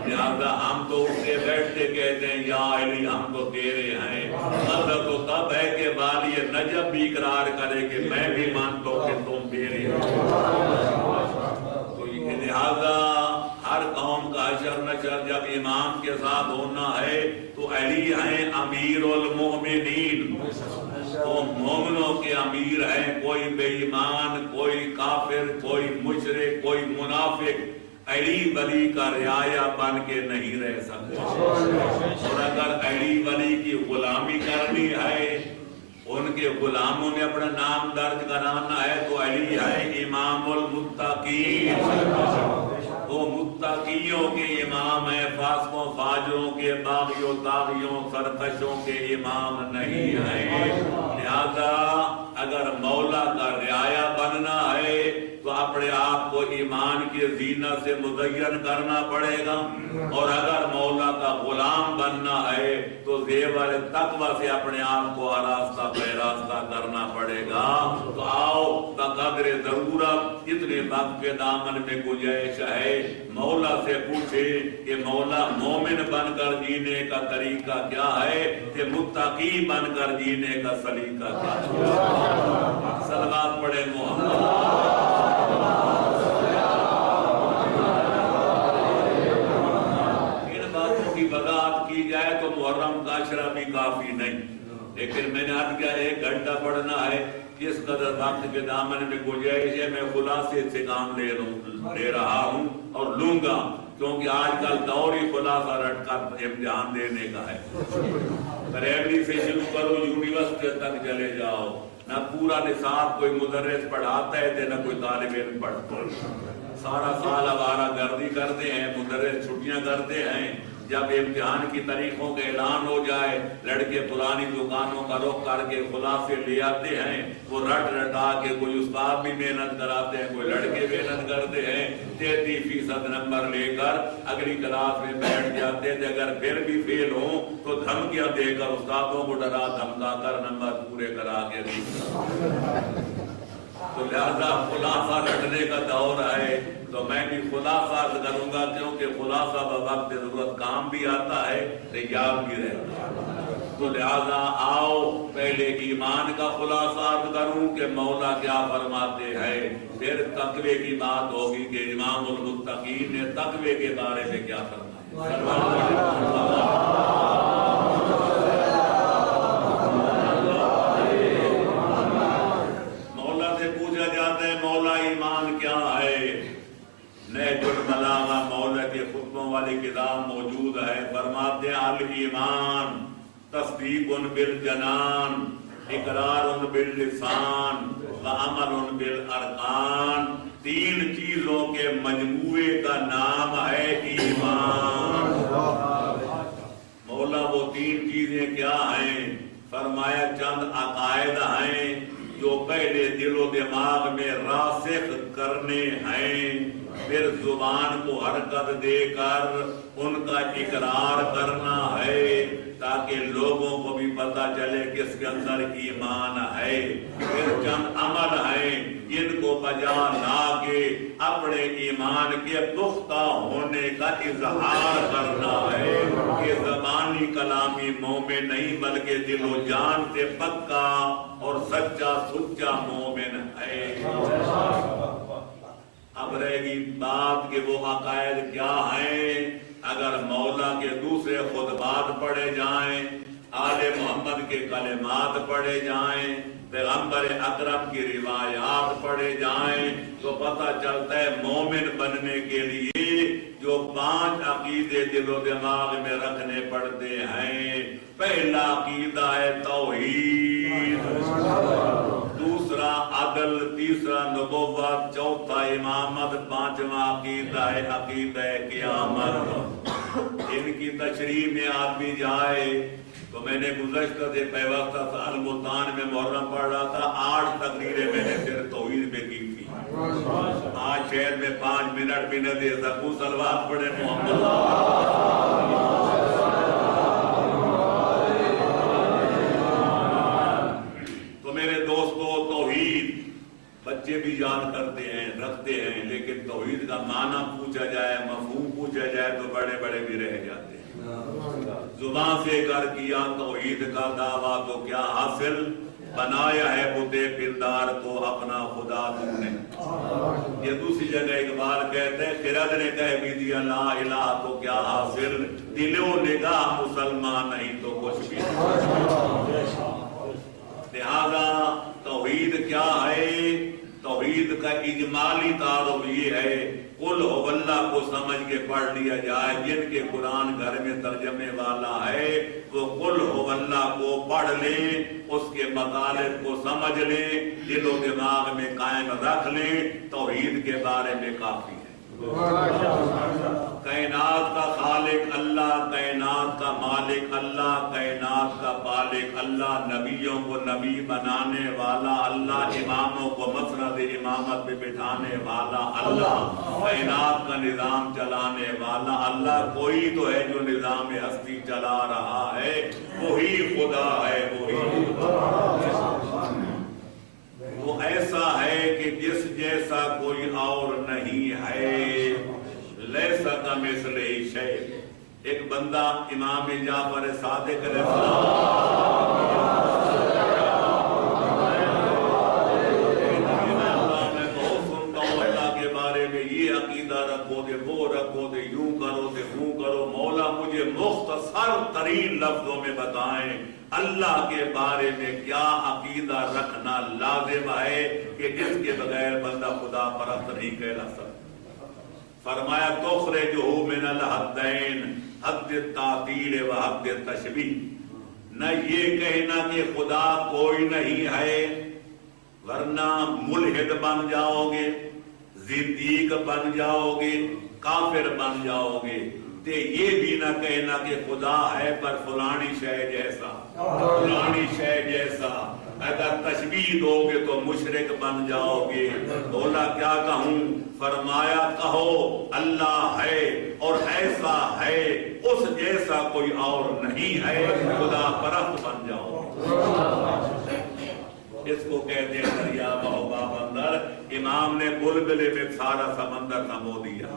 لہذا ہم تو اس سے بیٹھتے کہتے ہیں یا علی ہم تو تیرے ہیں، مطلب تو تب ہے کہ والی نجب بھی اقرار کرے کہ میں بھی مانتا ہوں کہ تم میرے ہو۔ تو لہذا ہر قوم کا حشر نشر جب امام کے ساتھ ہونا ہے تو علی ہیں امیر المؤمنین، وہ مومنوں کے امیر ہیں، کوئی بے ایمان، کوئی کافر، کوئی مشرک، کوئی منافق علی ولی کا رعایا بن کے نہیں رہ سکتے۔ اور اگر علی ولی کی غلامی کرنی ہے، ان کے غلاموں نے اپنا نام درج کرانا ہے، تو علی ہے امام المتقین، وہ متقیوں کے امام ہیں، فاسقوں فاجروں کے، باغیوں طاغیوں سرکشوں کے امام نہیں ہیں۔ لہذا اگر مولا کا رعایا بننا ہے تو اپنے آپ کو ایمان کی زینت سے مزین کرنا پڑے گا، اور اگر مولا کا غلام بننا ہے تو زیور تقوی سے اپنے آپ کو آراستہ پیراستہ کرنا پڑے گا۔ تو آؤ بقدر ضرورت اتنے وقت کے دامن میں گنجائش ہے، مولا سے پوچھے کہ مولا مومن بن کر جینے کا طریقہ کیا ہے، کہ متقی بن کر جینے کا سلیقہ کیا ہے۔ صلوات پڑھے محمد۔ وضاحت کی جائے تو محرم کا عشرہ بھی کافی نہیں، لیکن میں نے عرض کیا 1 گھنٹہ پڑھنا ہے، جس قدر وقت کے دامن میں گنجائش ہے میں خلاصے سے کام لے رہا ہوں اور لوں گا، کیونکہ آج کل دور ہی خلاصہ رٹ کر امتحان دینے کا ہے۔ پرائمری سے شروع کرو یونیورسٹی تک چلے جاؤ، نہ پورا نصاب کوئی مدرس پڑھاتا ہے نہ کوئی طالب علم پڑھتا ہے، سارا سال آوارہ گردی کرتے ہیں، مدرس چھٹیاں کرتے ہیں۔ جب امتحان کی تاریخوں کا اعلان ہو جائے، لڑکے پرانی دکانوں کا رخ کر کے خلاصے لے آتے ہیں، وہ رٹ رٹا کے کوئی استاد بھی محنت کراتے ہیں، کوئی لڑکے محنت کرتے ہیں، 33% نمبر لے کر اگلی کلاس میں بیٹھ جاتے ہیں۔ اگر پھر بھی فیل ہوں تو دھمکیاں دے کر استادوں کو ڈرا دھمکا کر نمبر پورے کرا کے دی۔ تو لہذا خلاصہ رٹنے کا دور ہے، تو میں بھی خلاصہ کروں گا، کیونکہ خلاصہ بوقت ضرورت کام بھی آتا ہے تو یاد بھی رہتا ہے۔ تو لہذا آؤ پہلے ایمان کا خلاصہ کروں کہ مولا کیا فرماتے ہیں، پھر تقوی کی بات ہوگی کہ امام المتقین نے تقوی کے بارے میں کیا فرمایا۔ ایمان کیا ہے؟ نہج البلاغہ مولا کے خطبوں والی کتاب موجود ہے، فرماتے ہیں الایمان تصدیق بالجنان، اقرار باللسان وعمل بالارکان، 3 چیزوں کے مجموعے کا نام ہے ایمان۔ مولا وہ 3 چیزیں کیا ہیں؟ فرمایا چند عقائد ہیں جو پہلے دل و دماغ میں راسخ کرنے ہیں، پھر زبان کو حرکت دے کر ان کا اقرار کرنا ہے تاکہ لوگوں کو بھی پتا چلے کس کے اندر ایمان ہے، پھر چند عمل ہیں جن کو بجا لا کے اپنے ایمان کے پختہ ہونے کا اظہار کرنا ہے کہ زبانی کلامی مومن نہیں بلکہ دل و جان سے پکا اور سچا سچا مومن ہے۔ اب رہے گی بات کہ وہ عقائد کیا ہیں۔ اگر مولا کے دوسرے خطبات پڑھے جائیں، آل محمد کے کلمات پڑھے جائیں، پیغمبر اکرم کی روایات پڑھے جائیں، تو پتہ چلتا ہے مومن بننے کے لیے جو 5 عقیدے دل و دماغ میں رکھنے پڑتے ہیں۔ پہلا عقیدہ ہے توحید، دوسرا عدل، تیسرا نبوت، چوتھا امامت، 5واں عقیدہ ہے عقیدہ قیامت۔ ان کی تشریح میں آدمی جائے تو میں نے گزشتہ سے پیوستہ سال ملتان میں محرم پڑھ رہا تھا، 8 تقریریں میں نے صرف توحید میں کی تھی۔ آج شہر میں 5 منٹ بھی نہ دے سکوں، صلوات پڑھے محمد۔ تو میرے دوستو توحید بچے بھی یاد کرتے ہیں رکھتے ہیں، لیکن توحید کا معنی پوچھا جائے، مفہوم پوچھا جائے تو بڑے بڑے بھی رہ جاتے ہیں۔ زبان سے کر کیا توحید کا دعویٰ تو کیا حاصل، بنایا ہے بت پندار کو اپنا خدا تم نے۔ یہ دوسری جگہ اقبال کہتے ہیں خرد نے کہہ بھی دیا لا الہ تو کیا حاصل، دل و نگاہ مسلمان نہیں تو کچھ بھی نہیں۔ لہذا توحید کیا ہے؟ توحید کا اجمالی تعارف یہ ہے قل هو اللہ کو سمجھ کے پڑھ لیا جائے. جن کے قرآن گھر میں ترجمے والا ہے وہ قل هو اللہ کو پڑھ لیں, اس کے مطالب کو سمجھ لیں, دل و دماغ میں قائم رکھ لیں. توحید کے بارے میں کافی ہے. کائنات کا خالق اللہ, کائنات کا مالک اللہ, کائنات کا بالغ اللہ, نبیوں کو نبی بنانے والا اللہ, اماموں کو مسند امامت پہ بٹھانے والا اللہ, کائنات کا نظام چلانے والا اللہ. کوئی تو ہے جو نظام ہستی چلا رہا ہے, وہی خدا ہے. وہ ایسا ہے کہ جس جیسا کوئی اور نہیں ہے. لیسا کمثلہ شیء. ایک بندہ امام جعفر صادق علیہ میں بہت سنتا ہوں اللہ کے بارے میں, یہ عقیدہ رکھو دے, وہ رکھو دے, یوں کرو دے, وہ کرو. مولا مجھے مختصر ترین لفظوں میں بتائیں اللہ کے بارے میں کیا عقیدہ رکھنا لازم ہے کہ جس کے بغیر بندہ خدا پرست نہیں کہلا سکتا. فرمایا تخرجہ من الحدین, حد تعطیل و حد تشبیہ. نہ یہ کہنا کہ خدا کوئی نہیں ہے ورنہ ملحد بن جاؤ گے, زندیق بن جاؤ گے, کافر بن جاؤ گے. یہ بھی نہ کہنا کہ خدا ہے پر فلانی شے جیسا, فلانی شے جیسا. اگر تشبیہ دو گے تو مشرک بن جاؤ گے. بولا کیا کہوں؟ فرمایا کہو اللہ ہے اور ایسا ہے, اس جیسا کوئی اور نہیں ہے, خدا پرست بن جاؤ. اس کو کہتے ہیں دریا بہوا بندر. امام نے بلبلے میں سارا سمندر سمو دیا.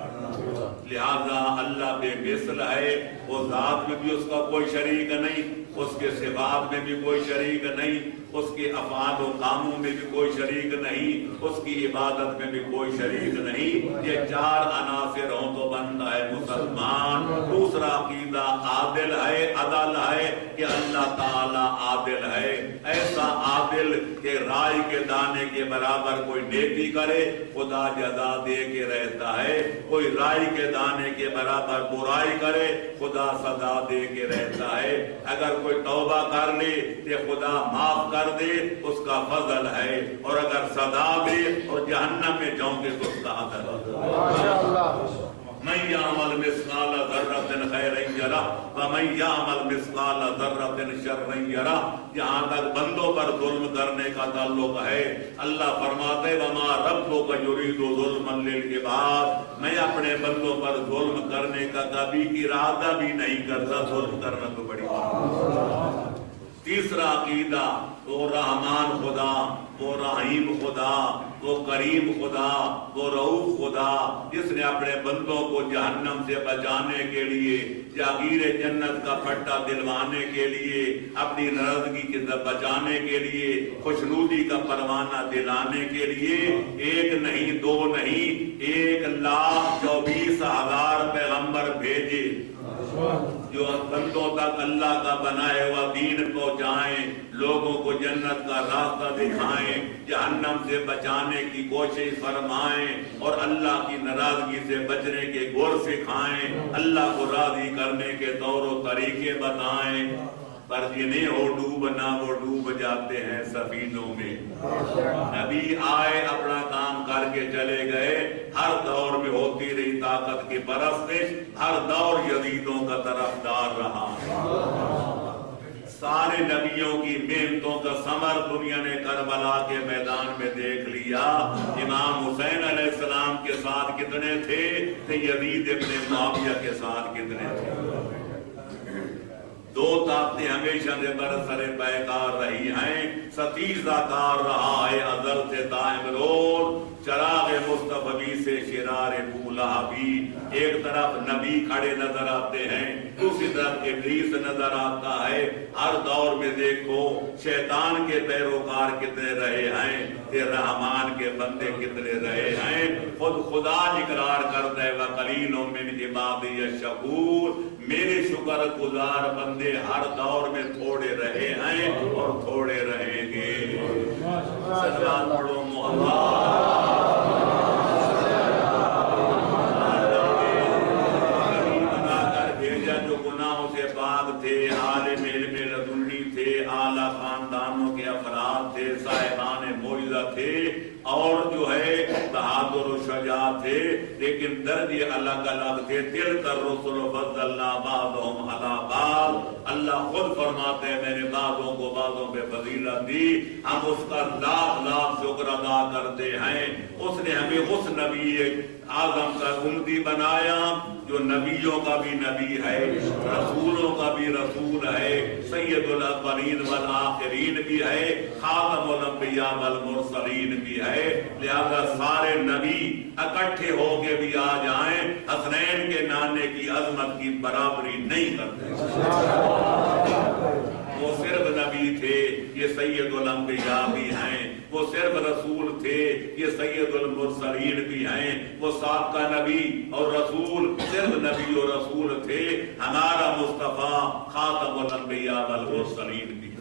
لہذا اللہ بے مثل ہے, وہ ذات میں بھی اس کا کوئی شریک نہیں, اس کے صفات میں بھی کوئی شریک نہیں, اس کے افعال و کاموں میں بھی کوئی شریک نہیں, اس کی عبادت میں بھی کوئی شریک نہیں. یہ چار عناصر ہوں تو بنتا ہے مسلمان. دوسرا عقیدہ عادل ہے, عدل ہے کہ اللہ تعالی عادل ہے. ایسا عادل کہ رائے کے دانے کے برابر کوئی نیکی کرے خدا جزا دے کے رہتا ہے, کوئی رائے کے دانے کے برابر برائی کرے خدا سزا دے کے رہتا ہے. اگر کوئی توبہ کر لے تو خدا معاف کر دے, اس کا فضل ہے, اور اگر سزا دے اور جہنم میں جاؤں گے تو اس کا عدل ہے. من یعمل مثقال ذرۃ خیرا یرہ ومن یعمل مثقال ذرۃ شرا یرہ. جہاں تک بندوں پر ظلم کرنے کا تعلق ہے, اللہ فرماتے وما ربک یرید ظلما للعباد. میں اپنے بندوں پر ظلم کرنے کا کبھی ارادہ بھی نہیں کرتا. ظلم کرنا تو بڑی بات. تیسرا عقیدہ وہ رحمان خدا, وہ رحیم خدا, وہ کریم خدا, وہ رؤوف خدا, جس نے اپنے بندوں کو جہنم سے بچانے کے لیے, جاگیر جنت کا پٹا دلوانے کے لیے, اپنی ناراضگی سے بچانے کے لیے, خوشنودی کا پروانہ دلانے کے لیے ایک نہیں دو نہیں 1,24,000 پیغمبر بھیجے جو بندوں تک اللہ کا بنائے ہوا دین پہنچائیں, لوگوں کو جنت کا راستہ دکھائیں, جہنم سے بچانے کی کوشش فرمائیں, اور اللہ کی ناراضگی سے بچنے کے گر سکھائیں, اللہ کو راضی کرنے کے طور و طریقے بتائیں. پر جنہیں ہو ڈوبنا وہ ڈوب جاتے ہیں سفینوں میں. نبی آئے اپنا کام کر کے چلے گئے, ہر دور میں ہوتی رہی طاقت کی پرستش, ہر دور یزیدوں کا طرفدار رہا. سارے نبیوں کی محنتوں کا ثمر دنیا نے کربلا کے میدان میں دیکھ لیا. امام حسین علیہ السلام کے ساتھ کتنے تھے تو یزید ابن معاویہ کے ساتھ کتنے تھے. دو طاقتیں ہمیشہ سے برسر پیکار رہی ہیں, ستیزہ کار رہا ہے ازل سے دائم روز. چراغ مصطفی سے شرار بولہبی، ایک طرف نبی کھڑے نظر آتے ہیں، دوسری طرف ابلیس نظر آتا ہے۔ ہر دور میں دیکھو شیطان کے پیروکار کتنے رہے ہیں، کہ رحمان کے بندے کتنے رہے ہیں۔ خود خدا اقرار کرتا ہے وَقَلِيلٌ مِّنْ عِبَادِيَ الشَّكُورُ، میرے شکر گزار بندے ہر دور میں تھوڑے رہے ہیں اور تھوڑے رہیں گے۔ صلوات پڑھو جو گناہوں سے پاک تھے، عالم علم لدنی تھے، اعلیٰ خاندانوں کے افراد تھے، صاحبان معجزہ تھے، اور جو ہے بہادر و شجاع تھے، لیکن درجے الگ الگ تھے۔ تِلْکَ الرُّسُلُ فَضَّلْنَا بَعْضَهُمْ عَلَىٰ بَعْضٍ، اللہ خود فرماتے ہیں میں نے بعضوں کو بعضوں پہ فضیلت دی، ہم اس کا لاکھ لاکھ شکر ادا کرتے ہیں۔ اس نے ہمیں اس نبی اعظم کا امتی بنایا جو نبیوں کا بھی نبی ہے، رسولوں کا بھی رسول ہے، سید الاولین والآخرین بھی ہے، خاتم الانبیاء والمرسلین بھی ہے۔ لہذا سارے نبی اکٹھے ہو کے بھی آ جائیں، حسنین کے نانے کی عظمت کی برابری نہیں کرتے۔ وہ صرف نبی تھے، یہ سید الانبیاء بھی ہیں، وہ صرف رسول تھے، یہ سید المرسلین بھی ہیں، وہ سابقہ نبی اور رسول صرف نبی اور رسول تھے، ہمارا مصطفیٰ خاتم الانبیاء والمرسلین بھی۔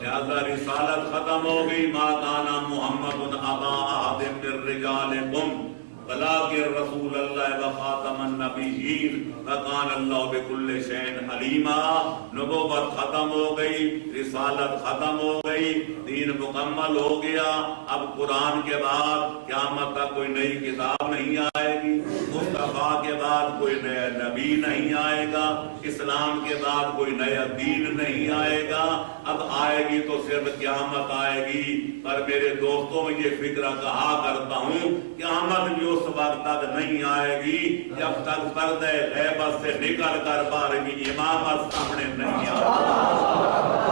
لہذا رسالت ختم ہو گئی، ما کان محمد ابا احد من رجالکم ولکن رسول اللہ وخاتم النبیین وکان اللہ بکل شیء علیما۔ نبوت ختم ہو گئی، رسالت ختم ہو گئی، دین مکمل ہو گیا۔ اب قرآن کے بعد قیامت تک کوئی نئی کتاب نہیں آئے گی، مصطفیٰ کے بعد کوئی نیا نبی نہیں آئے گا، اسلام کے بعد کوئی نیا دین نہیں آئے گا۔ اب آئے گی تو صرف قیامت آئے گی، پر میرے دوستوں میں یہ فکر کہا کرتا ہوں، قیامت بھی اس وقت تک نہیں آئے گی جب تک پردہ غیبت سے نکل کر بارگی امامت سامنے نہیں آئے گی۔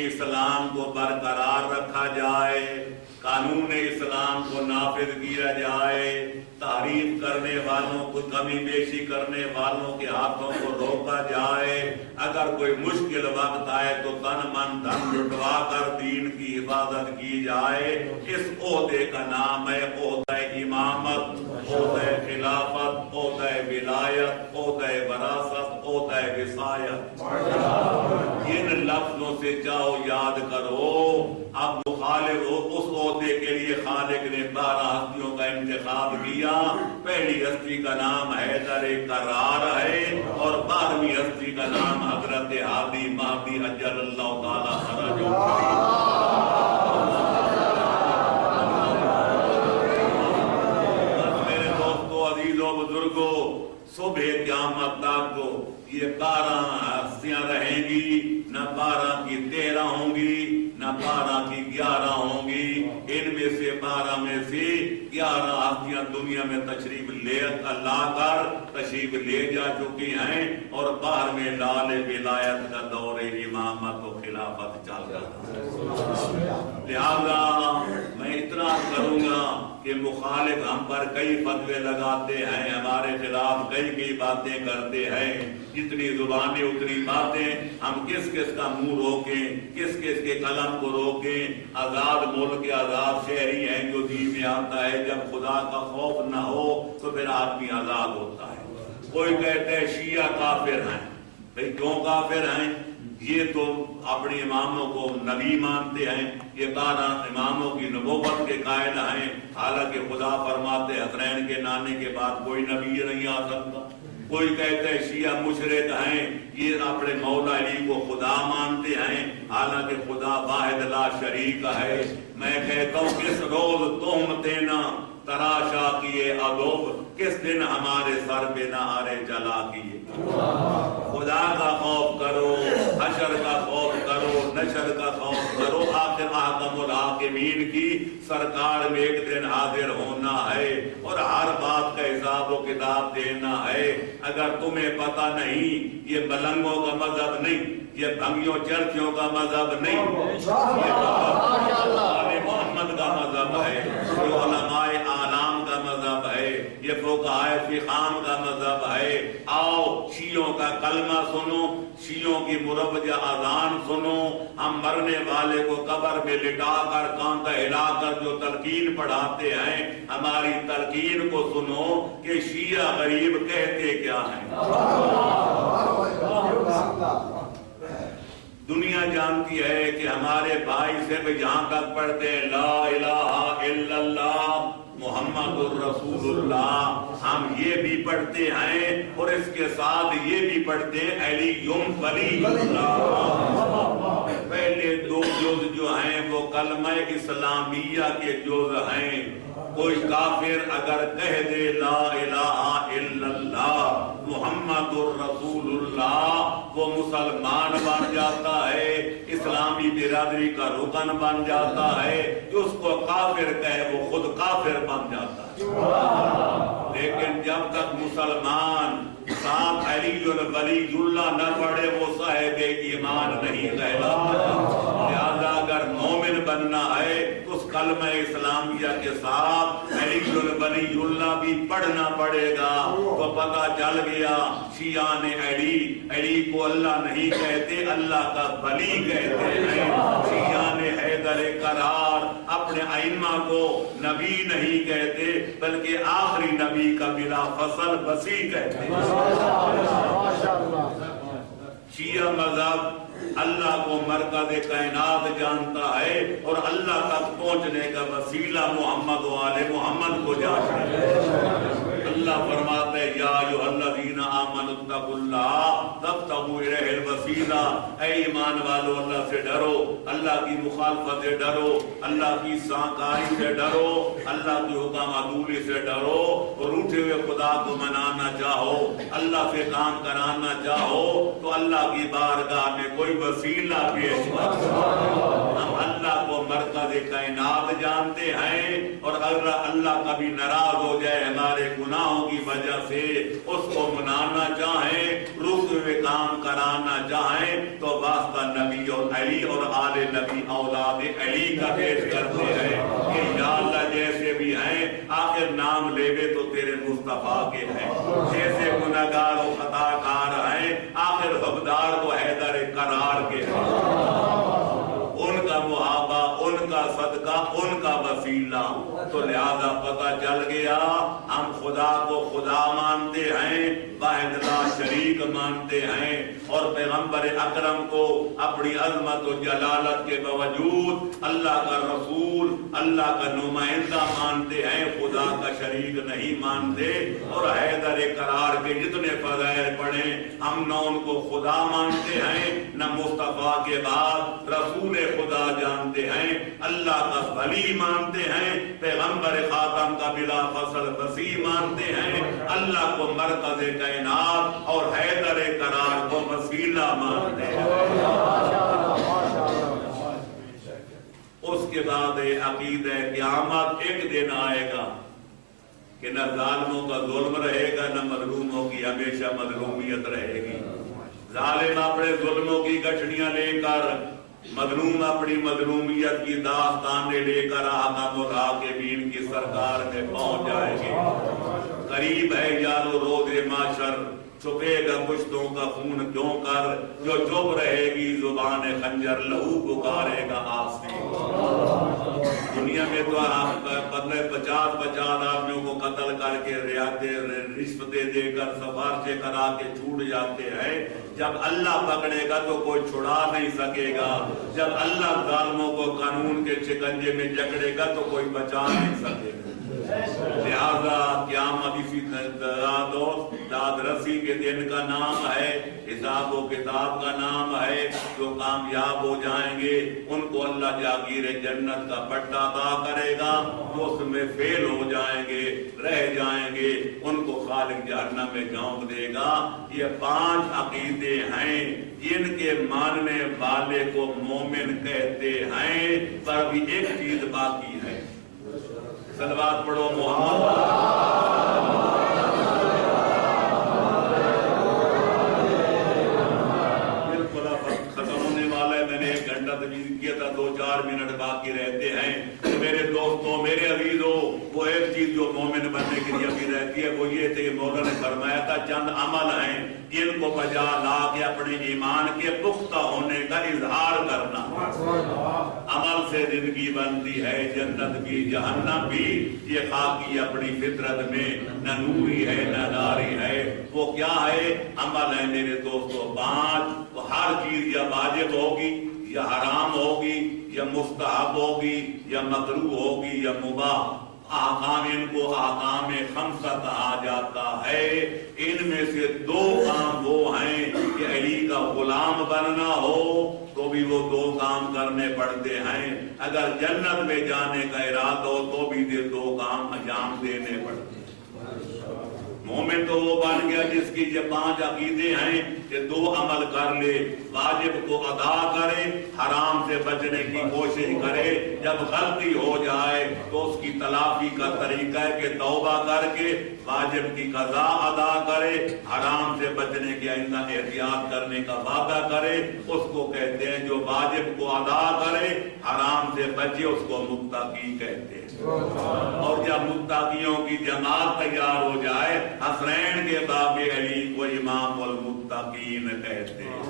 اسلام کو برقرار رکھا جائے، قانون اسلام کو نافذ کیا جائے، تعریف کرنے والوں کو، کمی بیشی کرنے والوں کے ہاتھوں کو روکا جائے۔ اگر کوئی مشکل وقت آئے تو تن من دھن لٹوا کر دین کی حفاظت کی جائے۔ اس عہدے کا نام ہے عہدہ امامت، عہدہ خلافت، عہدہ ولایت، عہدہ وراثت، عہدہ وصایت۔ ان لفظوں سے جاؤ یاد کرو۔ اب مخالف ہو، اس عہدے کے لیے خالق نے 12 ہستیوں کا انتخاب کیا۔ پہلی ہستی کا نام حیدر کرار ہے اور 12ویں ہستی کا نام حضرت ہادی مہدی اجل اللہ تعالی فرجہ۔ میرے دوستو، عزیزوں، بزرگوں، صبح قیامت تک کو یہ 12 ہستیاں رہیں گی، نہ 12 کی 13 ہوں گی، نہ 12 کی 11 ہوں گی۔ ان میں سے 12 میں سے 11 ہستیاں دنیا میں تشریف لے جا چکی ہیں، اور 12ویں لال ولایت کا دور امامت و خلافت چل رہا ہے۔ لہذا میں اتنا کروں گا کہ مخالف ہم پر کئی فتوے لگاتے ہیں، ہمارے خلاف کئی باتیں کرتے ہیں، جتنی زبانیں اتنی باتیں۔ ہم کس کس کا منہ روکیں، کس کس کے قلم کو روکیں؟ آزاد ملک کے آزاد شہری ہیں جو دین میں آتا ہے، جب خدا کا خوف نہ ہو تو پھر آدمی آزاد ہوتا ہے۔ کوئی کہتے ہیں شیعہ کافر ہیں، بھئی کیوں کافر ہیں؟ یہ تو اپنے اماموں کو نبی مانتے ہیں، یہ 12 اماموں کی نبوت کے قائل ہیں، حالانکہ خدا فرماتے حسنین کے نانے کے بعد کوئی نبی نہیں آ سکتا۔ کوئی کہتے ہیں شیعہ مشرک ہیں، یہ اپنے مولا علی کو خدا مانتے ہیں، حالانکہ خدا واحد لا شریک ہے۔ میں کہتا ہوں کس روز تہمتیں نہ تراشا کیے عدو، کس دن ہمارے سر پہ نہ آرے جلا کیے۔ خدا کا خوف کرو، حشر کا خوف کرو، نشر کا خوف کرو، آخر احکم الحاکمین کی سرکار میں ایک دن حاضر ہونا ہے اور ہر بات کا حساب و کتاب دینا ہے۔ اگر تمہیں پتہ نہیں، یہ ملنگوں کا مذہب نہیں، یہ بھنگیوں چرچیوں کا مذہب نہیں، یہ محمد کا مذہب ہے، یہ علماء اعلام کا مذہب ہے، یہ فقہائے فقام کا مذہب ہے۔ آؤ شیعوں کا کلمہ سنو، شیعوں کی مروجہ اذان سنو، ہم مرنے والے کو قبر میں لٹا کر کانٹا ہلا کر جو تلقین پڑھاتے ہیں، ہماری تلقین کو سنو کہ شیعہ غریب کہتے کیا ہیں۔ دنیا جانتی ہے کہ ہمارے بھائی سے بھی جہاں تک پڑھتے ہیں لا الہ الا اللہ محمد الرسول اللہ، ہم یہ بھی پڑھتے ہیں اور اس کے ساتھ یہ بھی پڑھتے ہیں علی ولی اللہ۔ پہلے دو جز جو ہیں وہ کلمہ اسلامیہ کے جز ہیں۔ کوئی کافر اگر کہہ دے لا الہ الا اللہ محمد الرسول اللہ، وہ مسلمان بن جاتا ہے، اسلامی برادری کا رکن بن جاتا ہے۔ جو اس کو کافر کہے وہ خود کافر بن جاتا ہے۔ لیکن جب تک مسلمان ساتھ علی ولی اللہ نہ پڑھے وہ صاحب ایمان نہیں کہلاتا۔ لہذا اگر مومن بننا ہے تو اس کلمہ اسلامیہ کے ساتھ علی ولی اللہ بھی پڑھنا پڑے گا۔ تو پتہ چل گیا شیعہ نے علی کو اللہ نہیں کہتے، اللہ کا ولی کہتے ہیں۔ شیعہ نے حیدر کرار اپنے ائمہ کو نبی نہیں کہتے بلکہ آخری نبی کا بلا فصل وسیع کہتے ہیں۔ شیعہ مذہب اللہ کو مرکز کائنات جانتا ہے اور اللہ تک پہنچنے کا وسیلہ محمد و آل محمد کو جانتا ہے۔ اللہ فرماتے ہیں یا ایھا الذین آمنوا اتقوا اللہ وابتغوا الیہ الوسیلہ، اے ایمان والو اللہ سے ڈرو، اللہ کی مخالفت سے ڈرو، اللہ کی سانکاری سے ڈرو، اللہ کی حکم عدولی سے ڈرو، اور روٹھے ہوئے خدا کو منانا چاہو، اللہ سے کام کرانا چاہو تو اللہ کی بارگاہ میں کوئی وسیلہ پیش کرو۔ ہم اللہ کو مرکز کائنات جانتے ہیں اور اگر اللہ کبھی ناراض ہو جائے ہمارے گناہوں کی وجہ سے، اس کو منانا چاہیں، روکے ہوئے کام کرانا چاہیں تو واسطہ نبی اور علی اور آل نبی اولاد علی کا پیش کرتے ہیں کہ یا اللہ جیسے بھی ہیں آخر نام لیوے تو تیرے مصطفیٰ کے ہیں، جیسے گناہگار و خطا کار ہیں آخر حقدار تو حیدر کرار کے ہیں۔ ان کا محابہ، ان کا صدقہ، ان کا وسیلہ۔ تو لہذا پتہ چل گیا ہم خدا کو خدا مانتے ہیں، واحد لا شریک مانتے ہیں، اور پیغمبر اکرم کو اپنی عظمت و جلالت کے باوجود اللہ کا رسول، اللہ کا نمائندہ مانتے ہیں، خدا کا شریک نہیں مانتے۔ اور حیدر کرار کے جتنے فضائل پڑھیں ہم نہ ان کو خدا مانتے ہیں نہ مصطفیٰ کے بعد رسول خدا جانتے ہیں، اللہ کا ولی مانتے ہیں، پیغمبر خاتم کا بلا فصل وسیع مانتے ہیں، اللہ کو مرکز کائنات اور حیدر کرار کو وسیلہ مانتے ہیں۔ اس کے بعد عقیدہ قیامت ایک دن آئے گا کہ نہ ظالموں کا ظلم رہے گا نہ مظلوموں کی ہمیشہ مظلومیت رہے گی۔ ظالم اپنے ظلموں کی گٹھڑیاں لے کر، مظلوم اپنی مظلومیت کی داستانیں لے کر حاکم الحاکمین کی سرکار میں پہنچ جائیں گے۔ قریب ہے یارو روز محشر، چھپے گا پشتوں کا خون کیوں کر، جو چپ رہے گی زبان خنجر لہو پکارے گا آستی۔ دنیا میں تو ہم بدلے 50 آدمیوں کو قتل کر کے رشوتیں دے کر سفارشیں کرا کے چھوٹ جاتے ہیں۔ جب اللہ پکڑے گا تو کوئی چھڑا نہیں سکے گا، جب اللہ ظالموں کو قانون کے شکنجے میں جکڑے گا تو کوئی بچا نہیں سکے گا۔ لہذا قیامت اسی داد رسی کے دن کا نام ہے، حساب و کتاب کا نام ہے۔ جو کامیاب ہو جائیں گے ان کو اللہ جاگیر جنت کا پٹا عطا کرے گا، جو اس میں فیل ہو جائیں گے رہ جائیں گے ان کو خالق جہنم میں جھونک دے گا۔ یہ 5 عقیدے ہیں جن کے ماننے والے کو مومن کہتے ہیں، پر بھی ایک چیز باقی ہے۔ صلوات پڑھو محمد۔ میں نے 1 گھنٹہ تجویز کیا تھا، 2-4 منٹ باقی رہتے ہیں۔ تو میرے دوستوں، میرے عزیزوں، وہ ایک چیز جو مومن بننے کے لیے ابھی رہتی ہے وہ یہ تھے کہ مولا نے فرمایا تھا چند عمل ہیں جن کو بجا لا کے اپنے ایمان کے پختہ ہونے کا اظہار کرنا۔ عمل سے زندگی بنتی ہے، جنت بھی جہنم بھی، یہ خاکی اپنی فطرت میں نہ نوری ہے نہ ناری ہے۔ وہ کیا ہے؟ عمل ہے میرے دوستوں 5۔ تو ہر چیز یا واجب ہوگی یا حرام ہوگی یا مستحب ہوگی یا مکروہ ہوگی یا مباح۔ آکام ان کو آکام خمسہ کہا جاتا ہے۔ ان میں سے 2 کام وہ ہیں کہ علی کا غلام بننا ہو تو بھی وہ 2 کام کرنے پڑتے ہیں۔ اگر جنت میں جانے کا ارادہ ہو تو بھی 2 کام انجام دینے پڑتے ہیں۔ مومن تو وہ بن گیا جس کی یہ 5 عقیدے ہیں کہ 2 عمل کر لے، واجب کو ادا کرے، حرام سے بچنے کی کوشش کرے، جب غلطی ہو جائے تو اس کی تلافی کا طریقہ ہے کہ توبہ کر کے واجب کی قضا ادا کرے، حرام سے بچنے کی آئندہ احتیاط کرنے کا وعدہ کرے۔ اس کو کہتے ہیں جو واجب کو ادا کرے، حرام سے بچے، اس کو متقی کہتے ہیں۔ اور جب متقیوں کی جماعت تیار ہو جائے، حسنین کے باب علی کو امام المتقین کہتے ہیں۔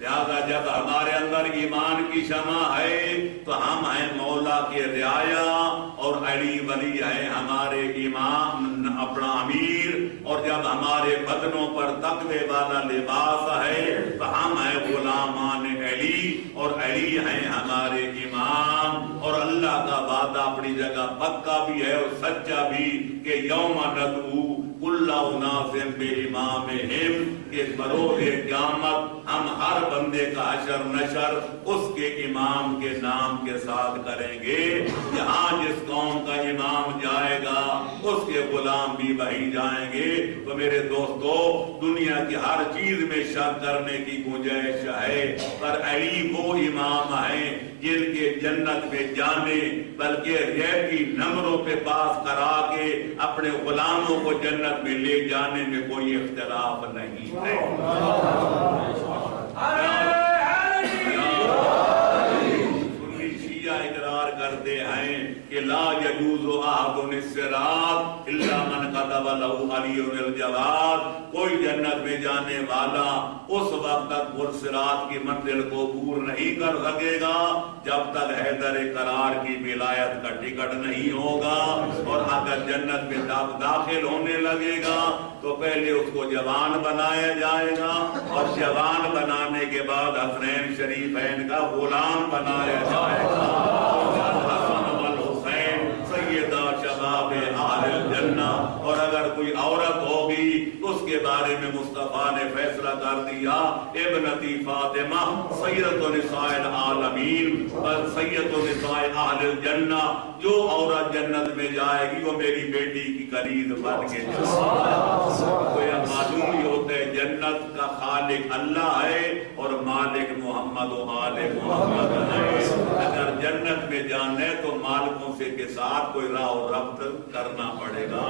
لہذا جب ہمارے اندر ایمان کی شمع ہے تو ہم ہیں مولا کے رعایا، اور علی ولی ہے ہمارے امام اپنا امیر، اور جب ہمارے بدنوں پر تقوی والا لباس ہے تو ہم ہیں غلامان علی، اور علی ہیں ہمارے امام۔ اور اللہ کا وعدہ اپنی جگہ پکا بھی ہے اور سچا بھی کہ یوم ندعو کل اناس بامامہم، کہ بروز قیامت ہم ہر بندے کا حشر نشر اس کے امام کے نام کے ساتھ کریں گے۔ جہاں جس قوم کا امام جائے گا اس کے غلام بھی وہی جائیں گے۔ تو میرے دوستو، دنیا کی ہر چیز میں شک کرنے کی گنجائش ہے، پر علی وہ امام ہیں جن کے جنت میں جانے بلکہ غیب کی نمبروں پہ پاس کرا کے اپنے غلاموں کو جنت میں لے جانے میں کوئی اختلاف نہیں ہے۔ سنی شیعہ اقرار کرتے ہیں کہ لا یجوز احد الصراط الا من كتب له علی الجواد، کوئی جنت میں جانے والا اس وقت تک صراط کی منزل کو عبور نہیں کر سکے گا جب تک حیدر کرار کی ولایت کا ٹکٹ نہیں ہوگا۔ اور اگر جنت میں داخل ہونے لگے گا تو پہلے اس کو جوان بنایا جائے گا، اور جوان بنانے کے بعد حسنین شریفین کا غلام بنایا جائے گا۔ سیدہ شباب اہل الجنہ، اور اگر کوئی عورت ہوگی تو اس کے بارے میں مصطفیٰ نے فیصلہ کر دیا، ابنتی فاطمہ سیدۃ نساء العالمین، سیدۃ نساء اہل الجنہ، جو عورت جنت میں جائے گی وہ میری بیٹی کی قرید بن کے جائے گی۔ تو یہ معلوم ہی ہوتا ہے جنت کا خالق اللہ ہے اور مالک محمد و آل محمد ہے۔ اگر جنت میں جانے تو مالکوں سے کے ساتھ کوئی راہ و ربط کرنا پڑے گا،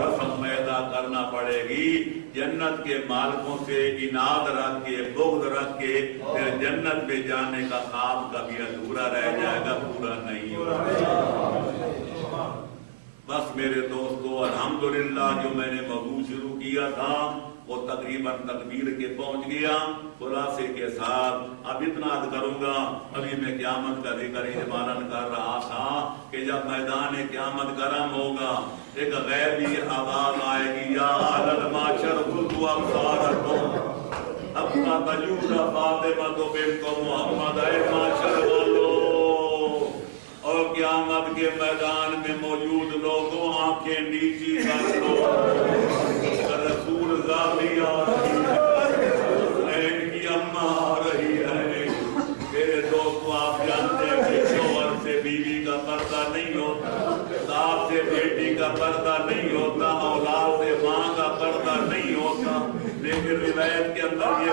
رسم پیدا کرنا پڑے گی۔ جنت کے مالکوں سے اناد رکھ کے بغض رکھ کے پھر جنت میں جانے کا خواب کبھی ادھورا رہ جائے گا، پورا نہیں ہوگا۔ بس میرے دوستو، الحمدللہ جو میں نے موضوع شروع کیا تھا وہ تقریباً تکبیر کے پہنچ گیا۔ خلاصے کے ساتھ اب اتنا عرض کروں گا، ابھی میں قیامت کا ذکر بیان کر رہا تھا کہ جب میدان قیامت گرم ہوگا ایک غیبی آواز آئے گی، یا اہل المعشر خذوا ابصارکم حتی تجور فاطمۃ بنت محمد، اے معاشر والو اور قیامت کے میدان میں موجود لوگوں آنکھیں نیچی کر لو، رسول ذاتی آ رہی ہے، حسین کی اماں آ رہی ہے۔ میرے دوستو، آپ جانتے ہیں کہ شوہر سے بیوی کا پردہ نہیں ہوتا، باپ سے بیٹی کا پردہ نہیں ہوتا، اولاد سے ماں کا پردہ نہیں ہوتا، لیکن روایت کے اندر یہ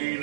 3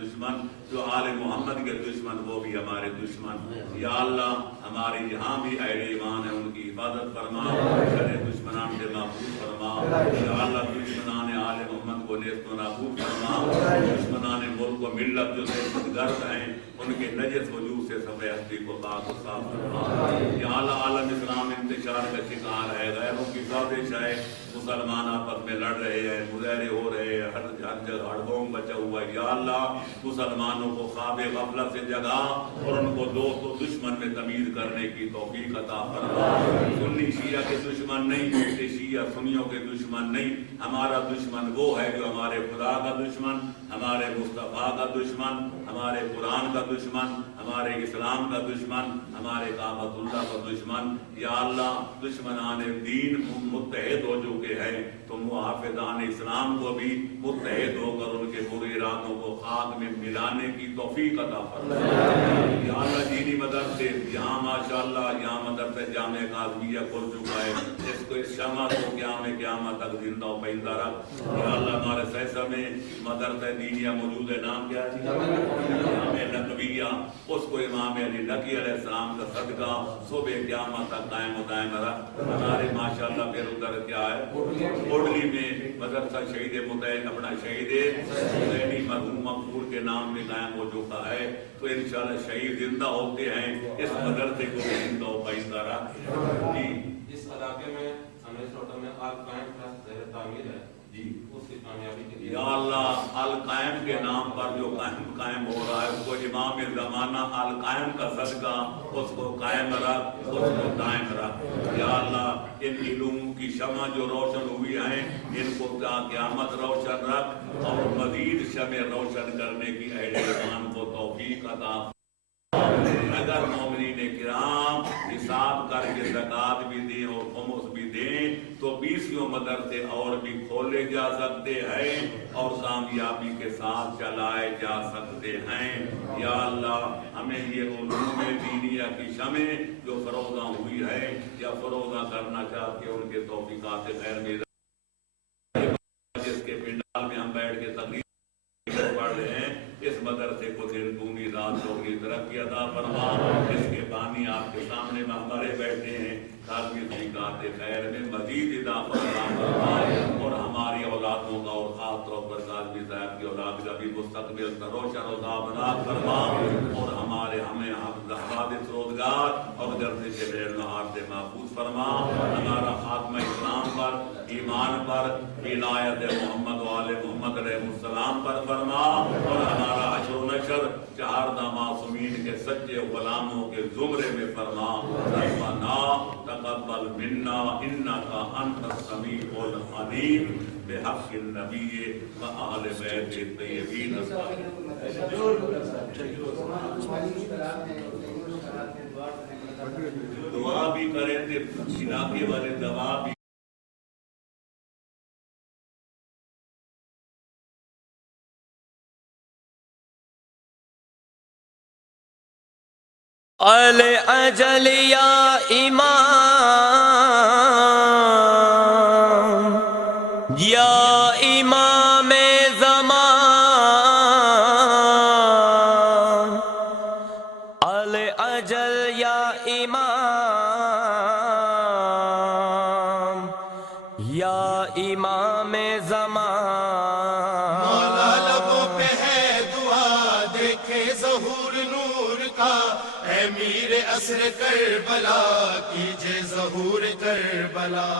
دشمن، جو آل محمد کے دشمن وہ بھی ہمارے دشمن. یا اللہ ہمارے یہاں بھی اہل ایمان ہیں، ان کی حفاظت فرما، شر دشمنان سے محفوظ فرما. یا اللہ دشمنان آل محمد کو نیست و نابود فرما، دشمنان ملک و ملت جو دہشت گرد ہیں ان کے نجس وجود سے سب ہستی کو پاک و صاف فرما. یا اللہ عالم اسلام انتشار کا شکار ہے، غیروں کی سازش ہے، مسلمان آپس میں لڑ رہے ہیں، مظاہرے ہو رہے ہیں، ہر جگہ ہڑبونگ بچا ہوا ہے. یا اللہ مسلمانوں کو خواب غفلت سے جگا اور ان کو دوست و دشمن میں تمیز کرنے کی توفیق عطا فرما. سنی شیعہ کے دشمن نہیں ہوتے، شیعہ سنیوں کے دشمن نہیں. ہمارا دشمن وہ ہے جو ہمارے خدا کا دشمن، ہمارے مصطفیٰ کا دشمن، ہمارے قرآن کا دشمن، ہمارے اسلام کا دشمن، ہمارے کعبۃ اللہ کا دشمن. یا اللہ دشمنان دین متحد ہو چکے ہیں، تو محافظان اسلام کو بھی متحد ہو کر ان کے برے ارادوں کو خاک میں ملانے کی توفیق عطا فرما. یا اللہ دینی مدرسے یہاں ماشاءاللہ یہاں مدرسہ جامع کاظمیہ کھل چکا ہے، اس کو اس شمع کو قیامت تک زندہ و پائندہ رکھ. یا اللہ ہمارے سیسہ میں مدرسہ دینیہ موجود ہے، نام کیا ہے؟ جامع نقویہ. اس کو امام علی نقی علیہ السلام کا صدقہ صبح قیامت تک قائم و دائم رکھ. ہمارے ماشاءاللہ پھر ادھر کیا ہے کوڈلی میں مدرسہ شہید متحد اپنا شہید حسینی مرحوم مغفور کے نام میں قائم ہو چکا ہے. تو انشاءاللہ شہید زندہ ہوتے ہیں، اس مدرسے کو زندہ و پائندہ رکھ. جی اس علاقے میں ہمیں چھوٹا میں آل قائم کا زیر تعمیر ہے جی، اس کی کامیابی کے لیے یا اللہ القائم کے نام پر جو قائم ہو رہا ہے اس کو امام زمانہ القائم کا صدقہ اس کو قائم رکھ، اس کو دائم رکھ. یا اللہ ان علوم کی شمع جو روشن ہوئی ہیں ان کو قیامت روشن رکھ اور مزید شمع روشن کرنے کی اہل ایمان کو توفیق عطا. اگر مومنین کرام حساب کر کے زکوٰۃ بھی دیں اور خمس بھی دیں تو 20 مدرسے اور بھی کھولے جا سکتے ہیں اور کامیابی کے ساتھ چلائے جا سکتے ہیں. یا اللہ ہمیں یہ علوم دینیہ کی شمع جو فروزہ ہوئی ہے یا فروزہ کرنا چاہتے ہیں ان کے توفیقات خیر میں جس کے پنڈال میں ہم بیٹھ کے تقریر پڑھ رہے ہیں اس مدرسے کو دن دونی رات چوگی ترقی عطا فرما. اس کے بانی آپ کے سامنے میں ہمارے بیٹھے ہیں، کاظمی توفیقات خیر میں مزید اضافہ عطا فرما اور ہماری اولادوں کا اور خاص طور پر کاظمی صاحب کی اولاد کا بھی مستقبل کا روشن و زابنات فرما اور ہمارے ہمیں حوادث روزگار اور گردش لیل نہار سے محفوظ فرما. ہمارا خاتمہ اسلام پر، ایمان پر، ولایت محمد و آل محمد علیہ السلام پر فرما اور ہمارا حشر و نشر چہاردہ معصومین کے سچے غلاموں کے زمرے میں فرما. ربنا تقبل منا انک انت السمیع العلیم بحق النبی و آل بیت الطیبین دعا بھی کریں تھے علاقے والے دعا بھی الاجل یا امام یا امام زمان، الاجل یا امام یا امام زمان. مولا لبوں پہ ہے دعا دیکھے ظہور نور کا، اے میر عصر کربلا کیجے ظہور کربلا.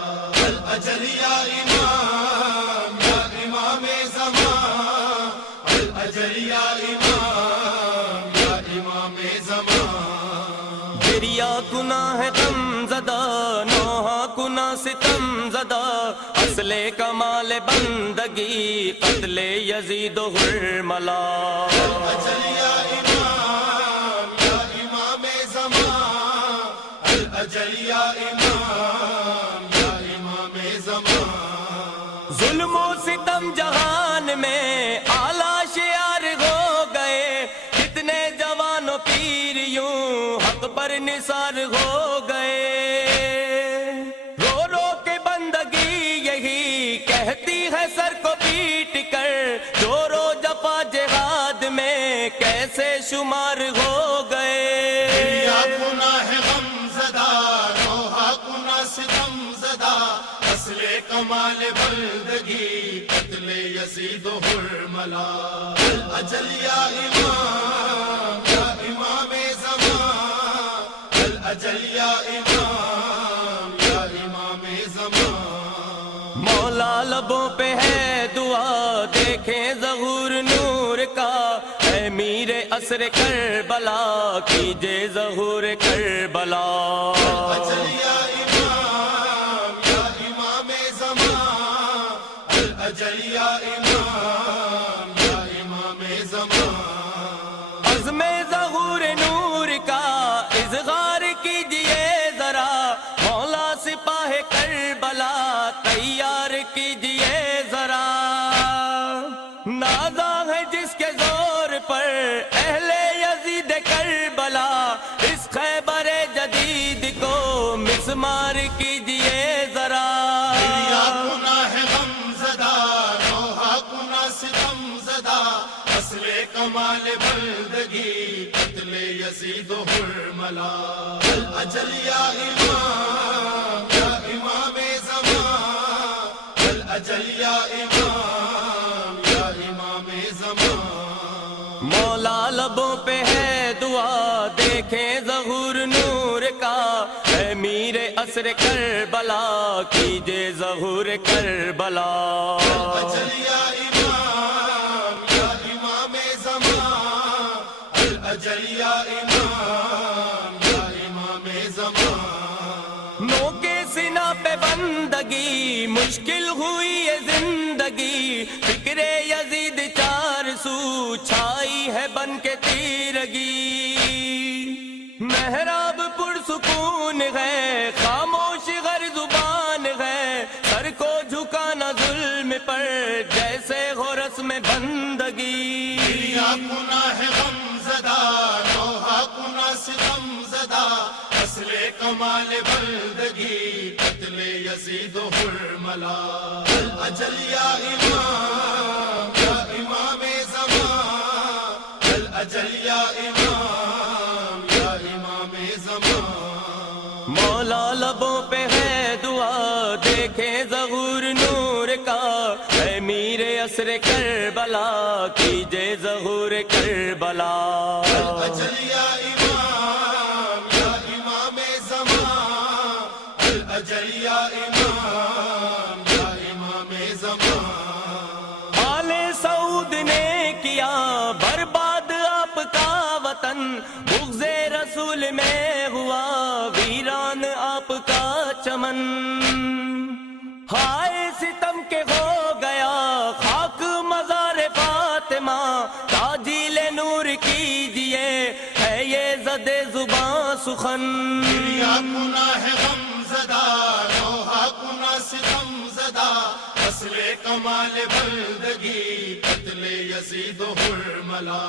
الاجل یا امام یا امام زمان، الاجل یا امام یا امام زمان. گریا گناہ غم زدہ، نوحہ گناہ ستم زدہ، اصل کمال بندگی قتل یزید و حرملا. الاجل یا امام یا امام زمان، الاجل یا امام یا امام زمان. ظلم و ستم جہان میں اعلیٰ شعار ہو گئے، کتنے جوان و پیر یوں حق پر نثار ہو گئے. رو رو کے بندگی یہی کہتی ہے سر کو پیٹ کر، جو رو جفا جہاد میں کیسے شمار ہو گئے. یا گناہ غم زدہ روحا گناہ ستم زدہ اصل کمال بندگی قتل یزید و حرملا. الاجل یا امام یا امام زمان الاجل یا امام یا امام زمان. مولا لبوں پہ ہے دعا دیکھیں ظہور نور کا. اے میر عصر کربلا کیجے ظہور کربلا. الاجل یا امام یا امام زمان الاجل یا امام یا امام زمان. عزم ظہور نور کا اظہار کیجئے ذرا. مولا سپاہ کربلا تیار کیجئے ذرا. نازا ہے جس کے زور پر اہل یزید کربلا. اس خیبر جدید کو مسمار کیجئے ذرا. یا گناہ غم زدہ روحا گناہ ستم زدہ اصل کمال بندگی قتل یزید و حرملا. الاجل یا امام یا امام زمان الاجل یا امام یا امام زمان. مولا لبوں پہ ہے دعا دیکھیں ظہور نور کا. اے میر عصر کربلا کیجے ظہور کربلا. الاجل یا امام یا امام زمان الاجل یا امام یا امام زمان. نو کے سینہ پہ بندگی مشکل ہوئی ہے زندگی. فکر یزید چار سو چھائی ہے بن کے تیرگی. محراب پرسکون ہے خاموش غیر زبان ہے. سر کو جھکانا ظلم پر جیسے ہو رسم بندگی. یا گناہ غم زدہ روحا گناہ ستم زدہ اصل کمال بندگی قتل یزید و حرملا. الاجل یا امام یا امام زمان الاجل یا امام یا امام زمان. مولا لبوں پہ ہے دعا دیکھیں ظہور نور کا. اے میر عصر کربلا کیجے ظہور کربلا. الاجل یا امام یا امام زمان الاجل یا امام یا امام زمان. آل سعود نے کیا برباد آپ کا وطن. بغض رسول میں ہوا ویران آپ کا چمن. ہائے ستم کے ہو گیا خاک مزار فاطمہ. تاجیل نور کیجئے ہے یہ زد زباں سخن. یا گناہ غم زدہ روحا گناہ ستم زدہ اصل کمال بندگی قتل یزید و حرملا.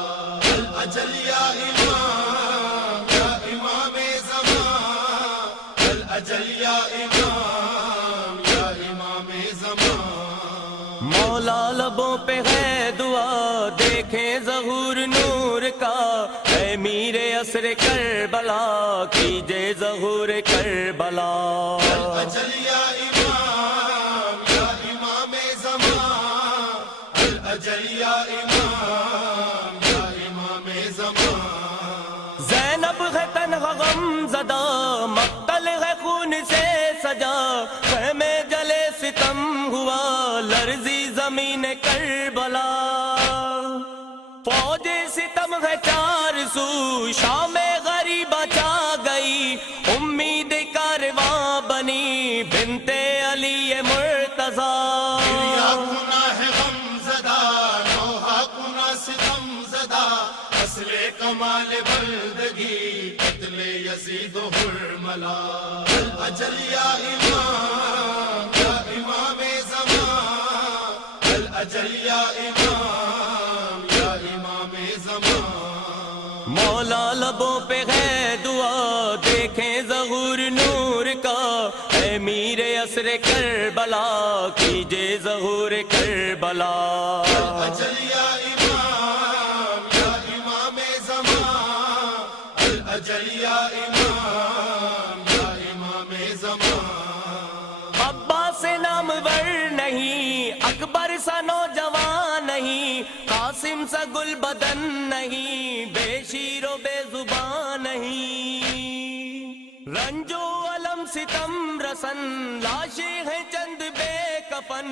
الاجل یا امام یا امام زمان الاجل یا امام یا امام زمان. مولا لبوں پہ ہے دعا دیکھیں ظہور نور کا. اے میر عصر کربلا کیجے ظہور کربلا. الاجل یا امام یا امام زمان الاجل یا امام یا امام زمان. زینب ہے تنہا غم زدہ مقتل ہے خون سے سجا. خیمے جلے ستم ہوا لرزی زمین کربلا. فوج ستم ہے چار سو شام غریبہ چا گئی. امید کارواں بنی بنت علی مرتضیٰ. یا گناہ غم زدہ روحا گناہ ستم زدہ اصل کمال بندگی قتل یزید و حرملا. الاجل یا امام یا امام زمان الاجل یا امام یا امام زمان. مولا لبوں پہ ہے دعا دیکھیں ظہور نور کا. اے میر عصر کربلا کیجے ظہور کربلا. الاجل یا امام اجل یا امام زمان. عباس نامور نہیں، اکبر سا نوجوان نہیں، قاسم سا گل بدن نہیں، بے شیر و بے زبان نہیں. رنجو علم ستم رسن، لاشیں ہیں چند بے کفن،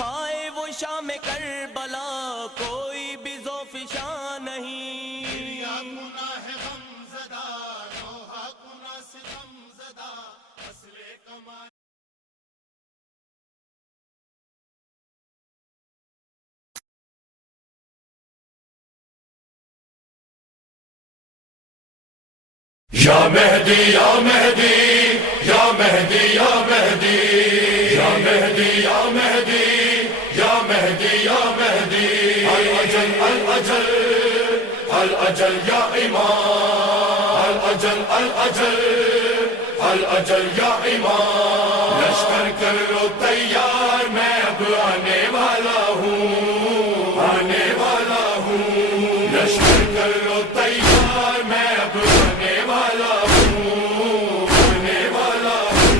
ہائے وہ شام کربلا کوئی بھی ذوفشاں نہیں. یا گناہ غم زدہ نوحہ گناہ ستم زدہ اصل کمال. یا مہدی یا مہدی یا مہدی یا مہدی یا مہدی یا مہدی یا مہدی یا مہدی. الاجل الاجل الاجل یا امام، الاجل الاجل الاجل یا امام. لشکر کر لو تیار، میں اب آنے والا ہوں، آنے والا ہوں. لشکر کر لو تیار، میں اب آنے والا ہوں، آنے والا ہوں.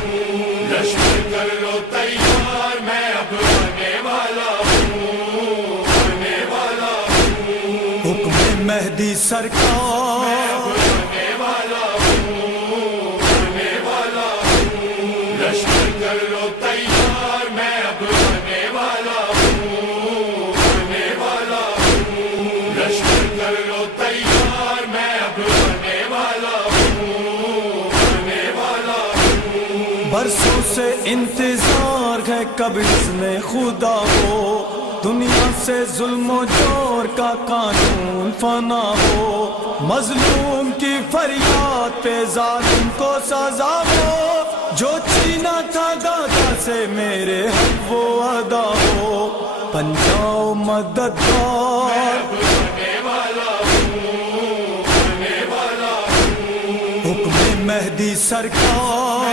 لشکر کر لو تیار، میں اب آنے والا ہوں، آنے والا ہوں. حکم مہدی سرکار، آنے والا ہوں، آنے والا ہوں. لشکر کر لو تیار، میں اب آنے والا ہوں، آنے والا ہوں. لشکر کر لو تیار، میں اب آنے والا ہوں، آنے والا ہوں. برسوں سے انتظار ہے کب اذن خدا ہو، دنیا سے ظلم و جور کا قانون فنا ہو. مظلوم کی فریاد پہ ظالم کو سزا ہو، جو چینا تھا دادا سے میرے حق وہ ادا ہو. بن جاؤ مددگار، آنے والا ہوں، آنے والا ہوں. حکم مہدی سرکار.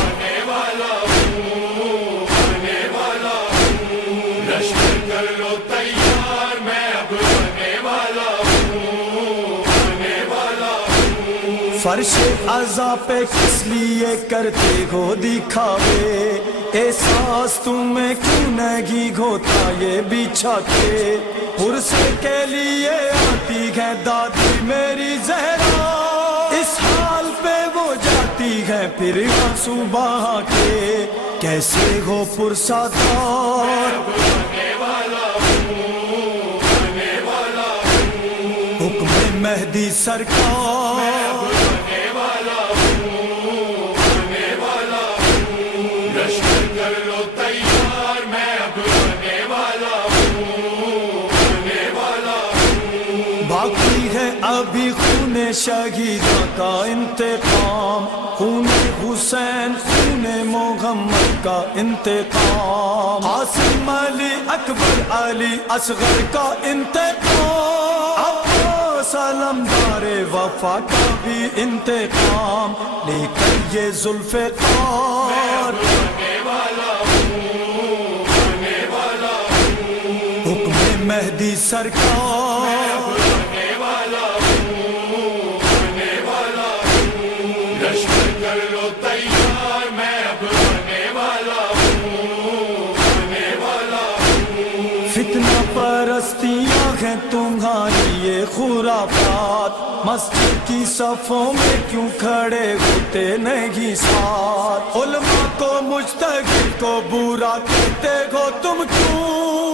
آنے والا ہوں، آنے والا ہوں. لشکر کر لو تیار، میں اب آنے والا ہوں، آنے والا ہوں. فرش عزا پہ کس لیے کرتے ہو دکھاوے، احساس تمہیں کیوں نہیں ہوتا یہ بچھا کے. عرصے کے لیے آتی ہے دادی میری زہرا، اس حال پہ وہ جاتی ہے پھر آنسو بہا کے. کیسے ہو پرسادار، آنے والا ہوں، آنے والا ہوں. حکم مہدی سرکار. آنے والا ہوں، آنے والا ہوں. لشکر کر لو تیار، میں اب آنے والا ہوں، آنے والا ہوں. باقی ہے ابھی خون شہیداں کا انتقام، خون حسین خون محمد کا انتقام. عاصم علی اکبر علی اصغر کا انتقام، عباس علمدار وفا کا بھی انتقام. لے کر یہ ذوالفقار، آنے والا ہوں، آنے والا ہوں. حکم مہدی سرکار. آنے والا ہوں، آنے والا ہوں. لشکر کر لو تیار، میں اب آنے والا ہوں، آنے والا ہوں. فتنہ پرستیاں ہیں تمہاری یہ خرافات، مسجد کی صفوں میں کیوں کھڑے ہوتے نہیں ساتھ. علماء کو مجتہد کو برا کہتے ہو تم کیوں،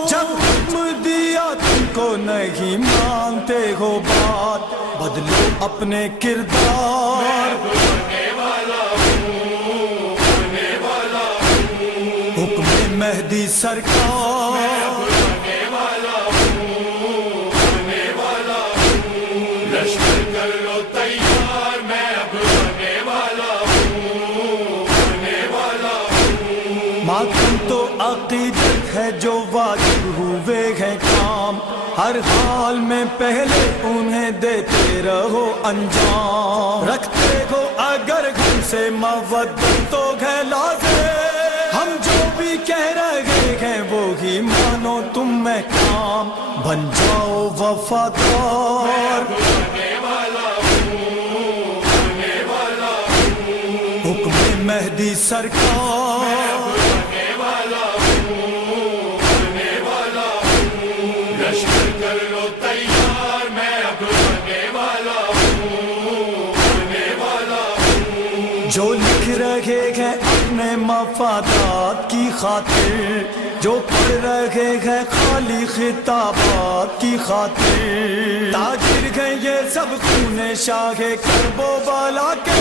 جب حکم دیا تم کو نہیں مانتے ہو بات. بدلو اپنے کردار، آنے والا ہوں، آنے والا ہوں. حکم مہدی سرکار. آنے والا ہوں، آنے والا ہوں. لشکر کر لو تیار، میں اب آنے والا ہوں، آنے والا ہوں. ماتم تو عقیدت ہے جو واجب ہوئے ہیں کام، ہر حال میں پہلے انہیں دیتے رہو انجام. رکھتے ہو اگر گھر سے مودت تو ہے لازم، ہم جو بھی کہہ رہے ہیں وہی مانو تم میں کام. بن جاؤ وفادار، آنے والا ہوں، سرکار بننے والا ہوں بننے والا ہوں لشکر کر لو تیار میں اب بننے والا ہوں بننے والا ہوں جو لکھ رہے ہیں اپنے مفادات کی خاطر جو پڑھ رہے ہیں خالی خطابات کی خاطر تاجر ہیں یہ سب خون شاہ کرب و بالا کے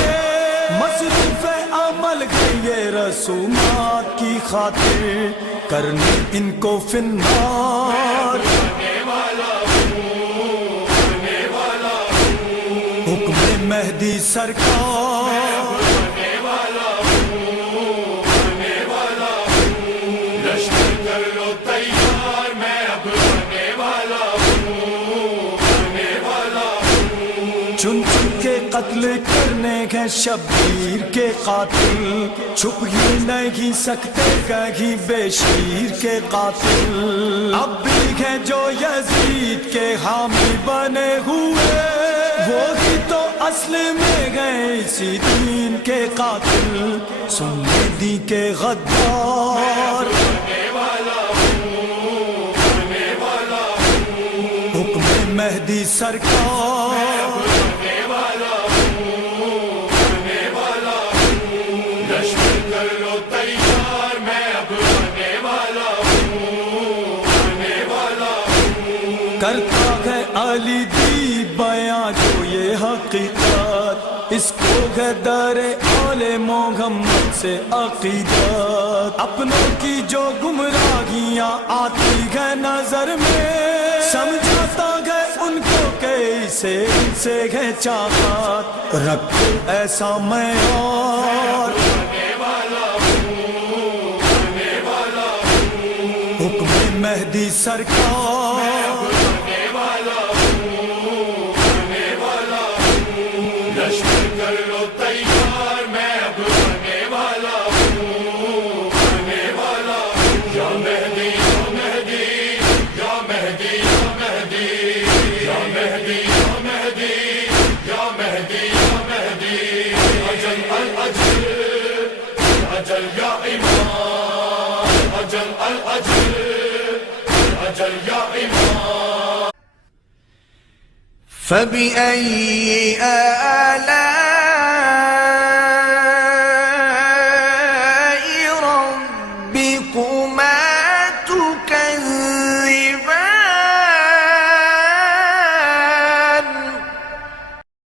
مصروف عمل ہیں یہ رسومات کی خاطر کرنے ان کو فنار بننے والا ہوں بننے والا ہوں حکم مہدی سرکار بننے والا ہوں بننے والا ہوں لشکر کر لو تیار میں اب بننے والا ہوں بننے والا ہوں چن چن کے قتل کرنے ہیں شبیر کے قاتل چھپ ہی نہیں سکتے کہیں بے شیر کے قاتل اب بھی ہیں جو یزید کے حامی بنے ہوئے وہی تو اصل میں گئے اسی دین کے قاتل سننے دی کے غدار بننے والا ہوں بننے والا ہوں حکم مہدی سرکار بننے والا ہوں بننے والا ہوں لشکر کر لو تیار میں اب بننے والا ہوں بننے والا ہوں کرتا ہے علی دی بیاں جو یہ حقیقت اس کو ہے در آل محمد سے عقیدت اپنوں کی جو گمراہیاں آتی ہے نظر میں سمجھاتا ہے ان کو کیسے ان سے ہے چاہت رکھو ایسا معیار بننے والا ہوں بننے والا ہوں حکم مہدی سرکار بننے والا ہوں بننے والا ہوں لشکر کر لو تیار میں اب بننے والا ہوں بننے والا ہوں یا مہدی یا مہدی یا مہدی یا مہدی یا مہدی یا مہدی یا مہدی یا مہدی اجل الاجل اجل یا امام اجل الاجل اجل یا امام فبأي آلاء